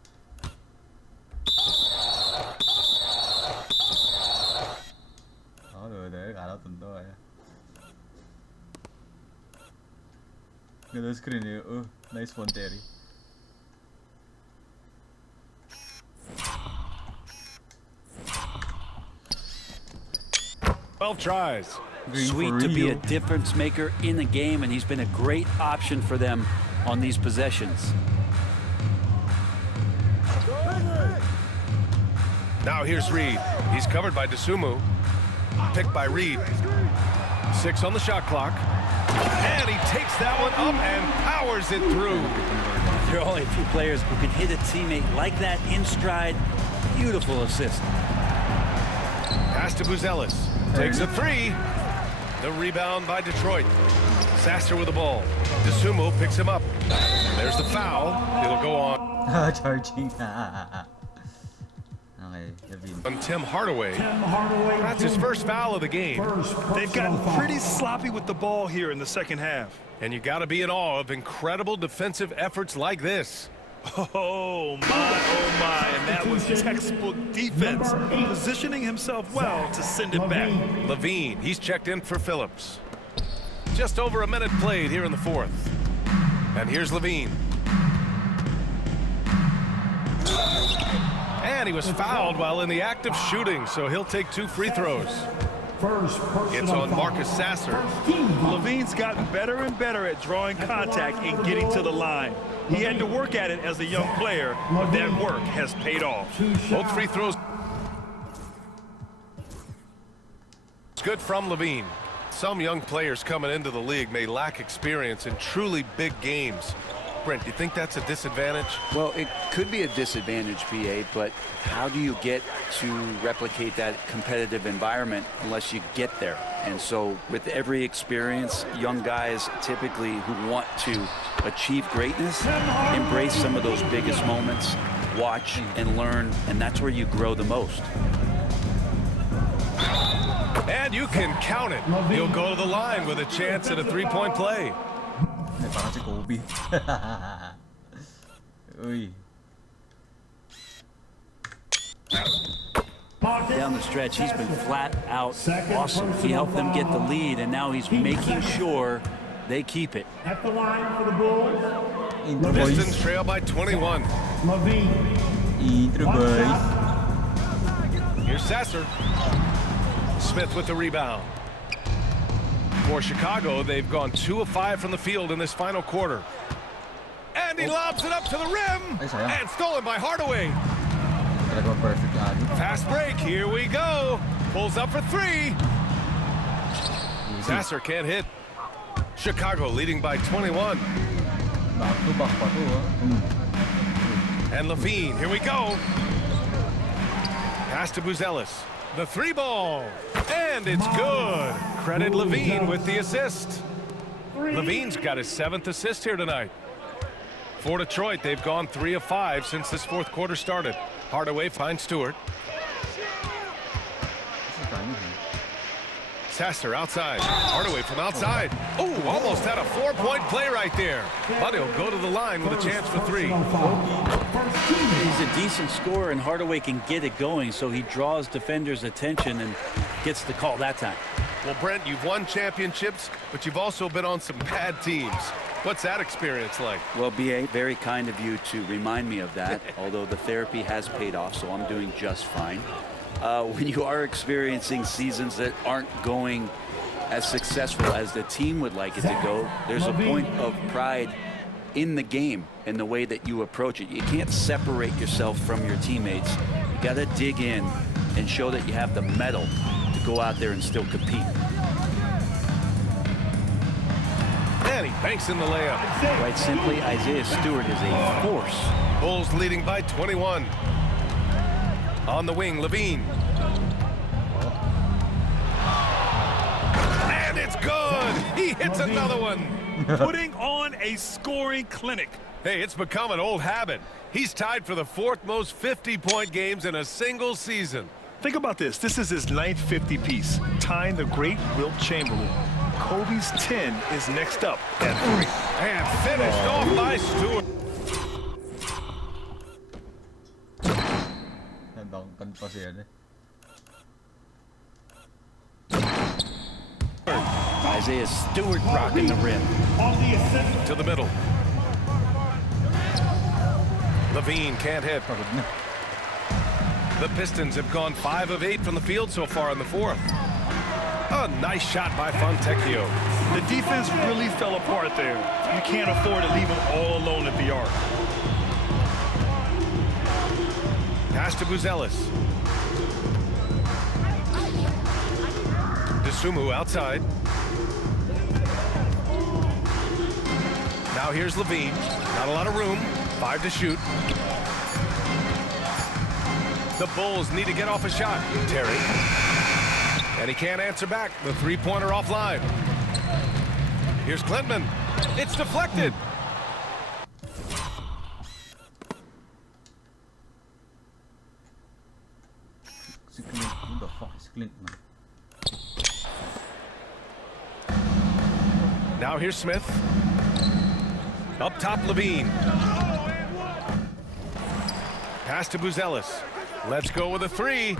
Oo, diba? Kala tundo eh. Ganda screen eh. Oh, nice one, Terry. Tries. Sweet to be a difference maker in the game, and he's been a great option for them on these possessions. Now here's Reed. He's covered by Dosunmu. Picked by Reed. 6 on the shot clock. And he takes that one up and powers it through. There are only a few players who can hit a teammate like that in stride. Beautiful assist. Pass to Buzelis. Takes a 3. The rebound by Detroit. Sasser with the ball. Dosunmu picks him up. There's the foul. It'll go on. Charging. Okay, Levine. On Tim Hardaway. Hardaway. That's his first foul of the game. They've gotten pretty sloppy with the ball here in the second half. And you got to be in awe of incredible defensive efforts like this. Oh my, and that was textbook defense, positioning himself well to send it back. Levine, he's checked in for Phillips. Just over a minute played here in the 4th. And here's Levine. And he was fouled while in the act of shooting, so he'll take 2 free throws. It's on Marcus Sasser. Levine's gotten better and better at drawing contact and getting to the line. He had to work at it as a young player, but that work has paid off. Both free throws. It's good from Levine. Some young players coming into the league may lack experience in truly big games. Brent, do you think that's a disadvantage? Well, it could be a disadvantage, BA, but how do you get to replicate that competitive environment unless you get there? And so with every experience, young guys typically who want to achieve greatness, embrace some of those biggest moments, watch and learn, and that's where you grow the most. And you can count it. He'll go to the line with a chance at a 3-point play. Parang si Kobe. Uy. Down the stretch, he's been flat out awesome. He helped them get the lead, and now he's making sure they keep it. At the line for the Bulls, Intro Pistons boys. trail by 21. Levine. Intro boys. Here's Sasser. Smith with the rebound. For Chicago, they've gone 2 of 5 from the field in this final quarter. he lobs it up to the rim. Ay, sayang. And stolen by Hardaway. Talaga perfect alley. Fast break, here we go. Pulls up for three. Sasser can't hit. Chicago leading by 21. Back to back pa to, And Levine, here we go. Pass to Buzelis. The three ball. And it's good. Credit Levine with the assist. Levine's got his 7th assist here tonight. For Detroit, they've gone 3 of 5 since this 4th quarter started. Hardaway finds Stewart. Sasser outside. Hardaway from outside. Oh, almost had a 4-point play right there. But he'll go to the line with a chance for 3. He's a decent scorer, and Hardaway can get it going, so he draws defenders' attention and gets the call that time. Well, Brent, you've won championships, but you've also been on some bad teams. What's that experience like? Well, B.A., very kind of you to remind me of that, although the therapy has paid off, so I'm doing just fine. When you are experiencing seasons that aren't going as successful as the team would like it to go, there's a point of pride in the game and the way that you approach it. You can't separate yourself from your teammates. You got to dig in and show that you have the mettle to go out there and still compete. And he banks in the layup. Quite simply, Isaiah Stewart is a force. Bulls leading by 21. On the wing, Levine. And it's good. He hits another one. Putting on a scoring clinic. Hey, it's become an old habit. He's tied for the 4th most 50-point games in a single season. Think about this. This is his 9th 50-piece, tying the great Wilt Chamberlain. Kobe's 10 is next up at 3. And finished off by Stewart. Dangkan pa siya eh. Isaiah Stewart rocking the rim. To the middle. Levine can't hit. The Pistons have gone 5 of 8 from the field so far in the 4th. A nice shot by Fontecchio. The defense really fell apart there. You can't afford to leave him all alone at the arc. Pass to Buzelis. DeSumo outside. Now here's Levine. Not a lot of room. 5 to shoot. The Bulls need to get off a shot. Terry. And he can't answer back. The three-pointer offline. Here's Klintman. It's deflected. Who the fuck is Klintman? Now here's Smith. Up top, Levine. Pass to Buzelis. Let's go with a 3.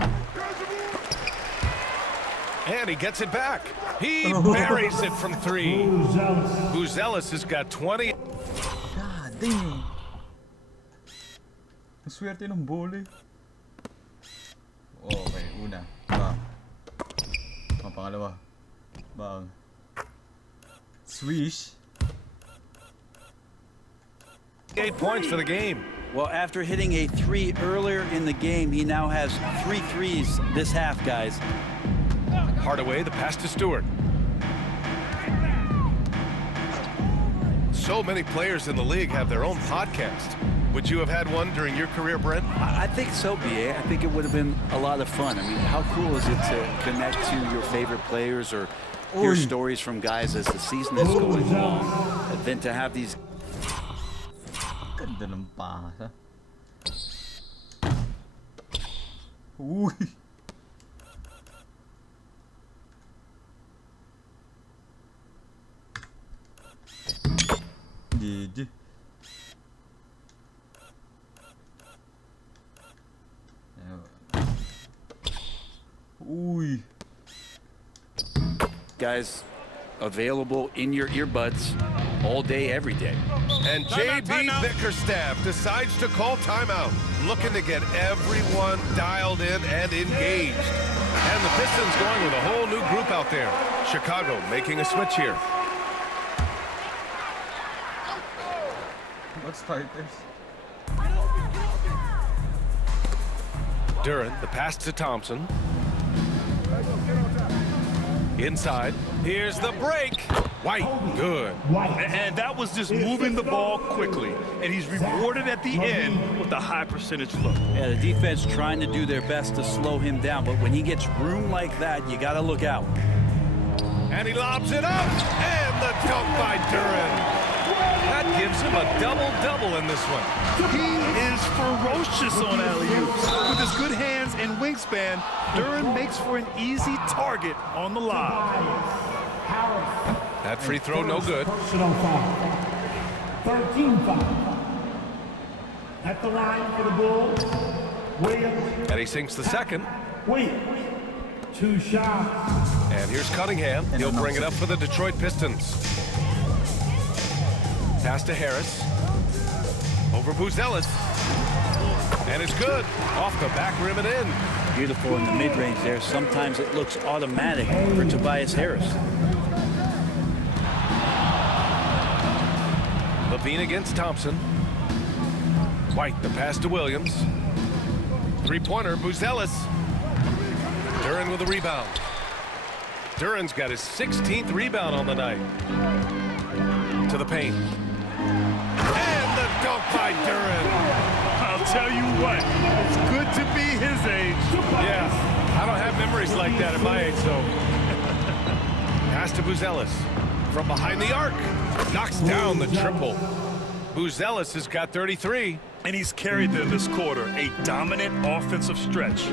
And he gets it back. He buries it from 3. Buzelis has got 20. God damn. Ang swerte ng bole. Okay, una. Bang. Ang pangalawa. Bang. Swish. 8 points for the game. Well, after hitting a 3 earlier in the game, he now has 3 threes this half, guys. Hardaway, the pass to Stewart. So many players in the league have their own podcast. Would you have had one during your career, Brent? I think so, B.A. I think it would have been a lot of fun. I mean, how cool is it to connect to your favorite players or hear stories from guys as the season is going along, than to have these... Ganda ng pasa. Uy. GG. Uy. Guys available in your earbuds all day, every day. And J.B. Bickerstaff decides to call timeout, looking to get everyone dialed in and engaged. And the Pistons going with a whole new group out there. Chicago making a switch here. What starters? Duran, the pass to Thompson. Inside. Here's the break. White, good. And that was just moving the ball quickly. And he's rewarded at the end with a high percentage look. Yeah, the defense trying to do their best to slow him down, but when he gets room like that, you got to look out. And he lobs it up. And the dunk by Duran. That gives him a double-double in this one. He is ferocious on alley-oops. With his good hands and wingspan, Duran makes for an easy target on the lob. That free throw no good. Personal foul. 13 foul. At the line for the Bulls, Williams. And he sinks the second. Wait. 2 shots. And here's Cunningham. He'll bring it up for the Detroit Pistons. Pass to Harris. Over Buzelis. And it's good. Off the back rim and in. Beautiful in the mid-range there. Sometimes it looks automatic for Tobias Harris. Levine against Thompson. White, the pass to Williams. Three-pointer, Buzelis. Duran with a rebound. Duran's got his 16th rebound on the night. To the paint. And the dunk by Duran. I'll tell you what, it's good to be his age. Yeah, I don't have memories like that at my age, so. Pass to Buzelis. From behind the arc. Knocks down the triple. Buzelis has got 33. And he's carried them this quarter. A dominant offensive stretch.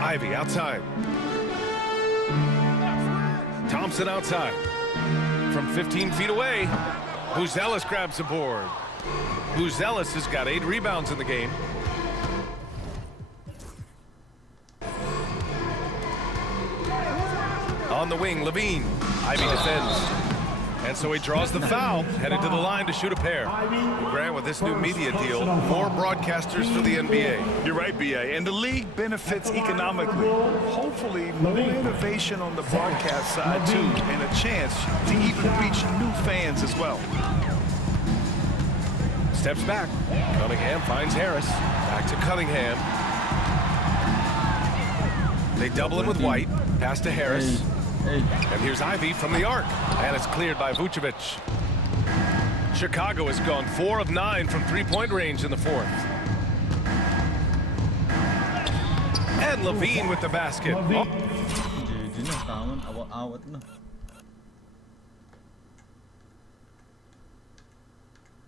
Ivy outside. Thompson outside. From 15 feet away, Buzelis grabs the board. Buzelis has got 8 rebounds in the game. On the wing, Levine. Ivy defends. And so he draws the foul, headed to the line to shoot a pair. Grant, with this new media deal, more broadcasters for the NBA. You're right, B.A. And the league benefits economically. Hopefully, more innovation on the broadcast side, too, and a chance to even reach new fans as well. Steps back. Cunningham finds Harris. Back to Cunningham. They double him with White. Pass to Harris. And here's Ivy from the arc. And it's cleared by Vucevic. Chicago has gone 4 of 9 from three-point range in the fourth. And Levine with the basket. Oh.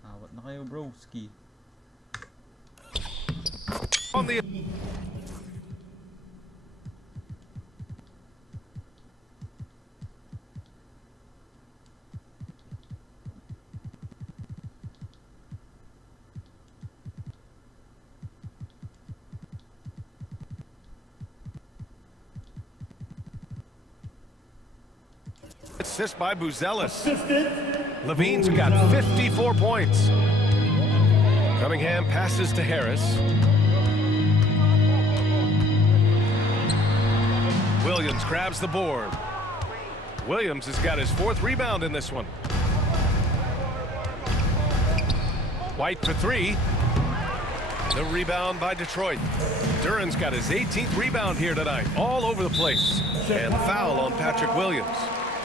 Awat na kayo, broski. On the assist by Buzelis. Levine's got 54 points. Cunningham passes to Harris. Williams grabs the board. Williams has got his 4th rebound in this one. White for 3. The rebound by Detroit. Duran's got his 18th rebound here tonight. All over the place. And foul on Patrick Williams.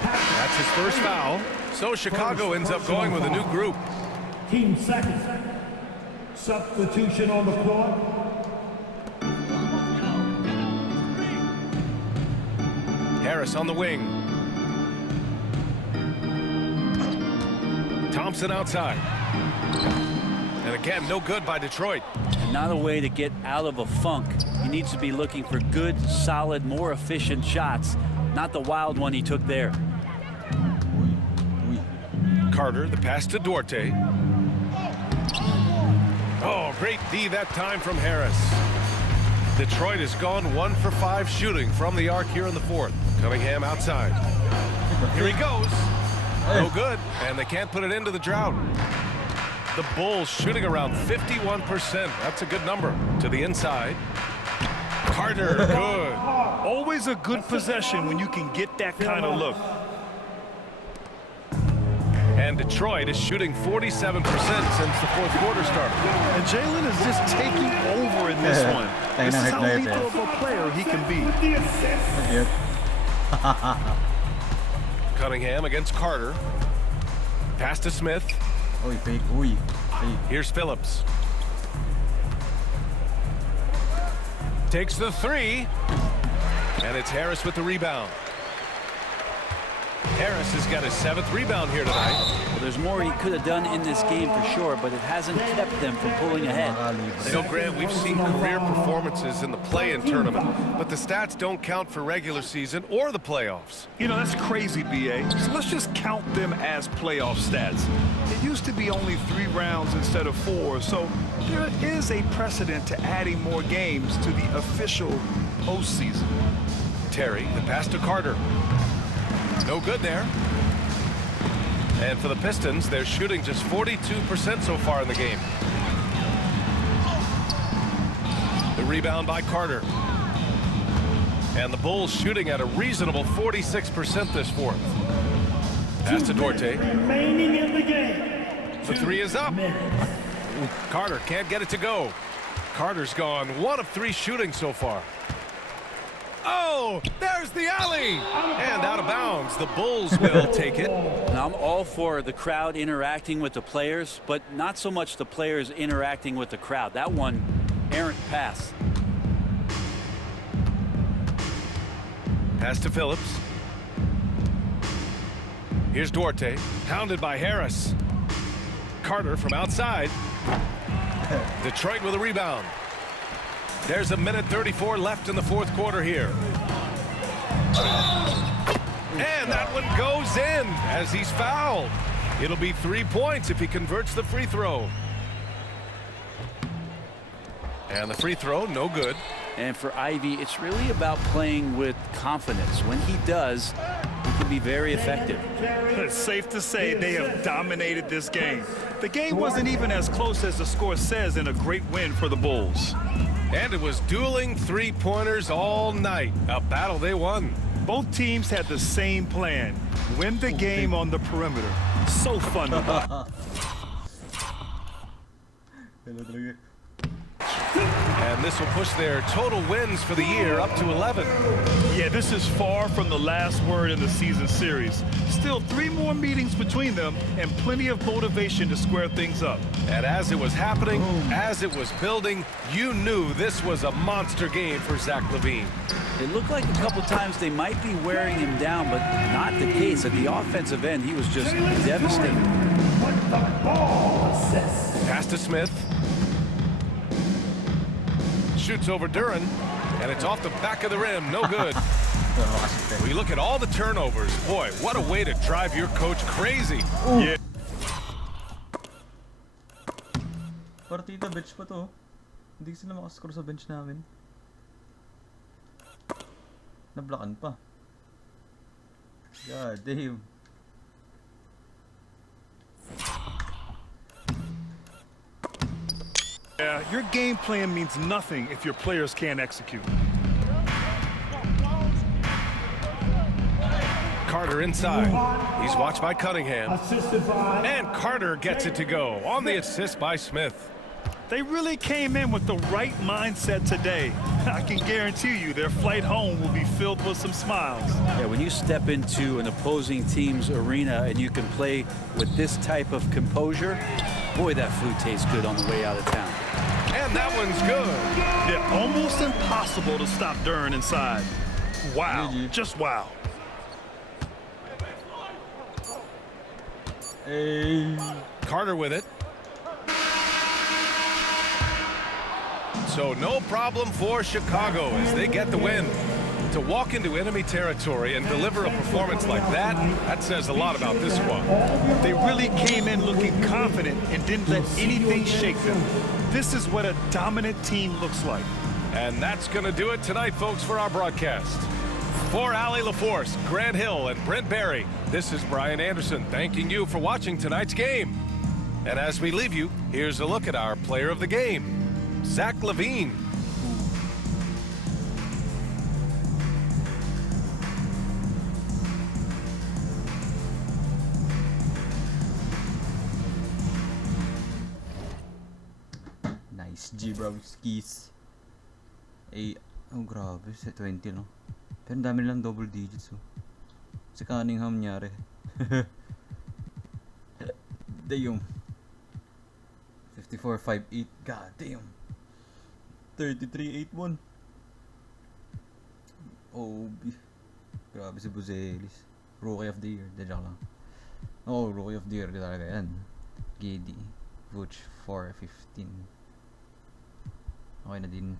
That's his first foul. So Chicago ends up going with a new group. Team second. Substitution on the court. Harris on the wing. Thompson outside. And again, no good by Detroit. And not a way to get out of a funk. He needs to be looking for good, solid, more efficient shots. Not the wild one he took there. Carter, the pass to Duarte. Oh, great D that time from Harris. Detroit has gone 1 for 5 shooting from the arc here in the fourth. Cunningham outside. Here he goes. No good, and they can't put it into the drought. The Bulls shooting around 51%. That's a good number. To the inside. Carter, good. Always a good possession when you can get that kind of look. And And Detroit is shooting 47% since the fourth quarter started. And Jalen is just taking over in this one. This is how lethal of a player he can be. Cunningham against Carter. Pass to Smith. Uy, fake. Uy. Fake. Here's Phillips. Takes the three. And it's Harris with the rebound. Harris has got his 7th rebound here tonight. Well, there's more he could have done in this game for sure, but it hasn't kept them from pulling ahead. You know, Grant, we've seen career performances in the play-in tournament, but the stats don't count for regular season or the playoffs. You know, that's crazy, B.A. So let's just count them as playoff stats. It used to be only 3 rounds instead of 4, so there is a precedent to adding more games to the official postseason. Terry, the pass to Carter. No good there. And for the Pistons, they're shooting just 42% so far in the game. The rebound by Carter. And the Bulls shooting at a reasonable 46% this fourth. Pass to Duarte. Remaining in the game. The three is up. Carter can't get it to go. Carter's gone 1 of 3 shooting so far. Oh, there's the alley. And out of bounds. The Bulls will take it. Now, I'm all for the crowd interacting with the players, but not so much the players interacting with the crowd. That one, errant pass. Pass to Phillips. Here's Duarte, hounded by Harris. Carter from outside. Detroit with a rebound. There's a minute 34 left in the fourth quarter here. And that one goes in as he's fouled. It'll be 3 points if he converts the free throw. And the free throw, no good. And for Ivy, it's really about playing with confidence. When he does, he can be very effective. It's safe to say they have dominated this game. The game wasn't even as close as the score says in a great win for the Bulls. And it was dueling three-pointers all night. A battle they won. Both teams had the same plan. Win the game on the perimeter. So fun to watch. And this will push their total wins for the year up to 11. Yeah, this is far from the last word in the season series. Still 3 more meetings between them and plenty of motivation to square things up. And as it was happening, as it was building, you knew this was a monster game for Zach LaVine. It looked like a couple times they might be wearing him down, but not the case. At the offensive end, he was just devastating. Pass to Smith. Shoots over Duran, and it's off the back of the rim. No good. We look at all the turnovers. Boy, what a way to drive your coach crazy. Yeah. Partida, bench pa to. Hindi sila makascore sa bench namin. Nablokan pa. God damn. Yeah, your game plan means nothing if your players can't execute. Carter inside. He's watched by Cunningham. Assisted by. And Carter gets it to go on the assist by Smith. They really came in with the right mindset today. I can guarantee you their flight home will be filled with some smiles. Yeah, when you step into an opposing team's arena and you can play with this type of composure, boy, that food tastes good on the way out of town. And that one's good. Yeah, almost impossible to stop Duran inside. Wow, just wow. Hey. Carter with it. So no problem for Chicago as they get the win. To walk into enemy territory and deliver a performance like that, that says a lot about this squad. They really came in looking confident and didn't let anything shake them. This is what a dominant team looks like. And that's going to do it tonight, folks, for our broadcast. For Allie LaForce, Grant Hill, and Brent Barry, this is Brian Anderson thanking you for watching tonight's game. And as we leave you, here's a look at our player of the game, Zach LaVine. SG bro, skis. Oh grabe, 20 lang. Pero ang dami lang double digits oh. Si Cunningham nyari. Damn. 54-5-8. God damn. 33-8-1. Oh, grabe si Buzelis. Rookie of the year. Joke lang. Oh, Rookie of the year talaga yan. Giddy. Vooch 4-15. Okay na din.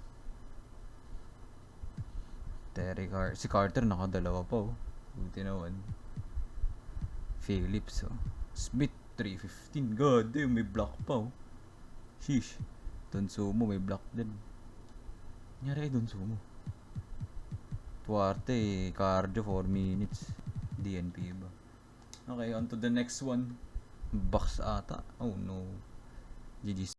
Si Carter nakadalawa pa oh. Buti naman. Phillips oh. Smith 3-15. God damn, may block pa oh. Sheesh. Donsumo may block din. Nangyari kay Donsumo. Tuarte, cardio 4 minutes. DNP ba? Okay, on to the next one. Box ata. Oh no. GG.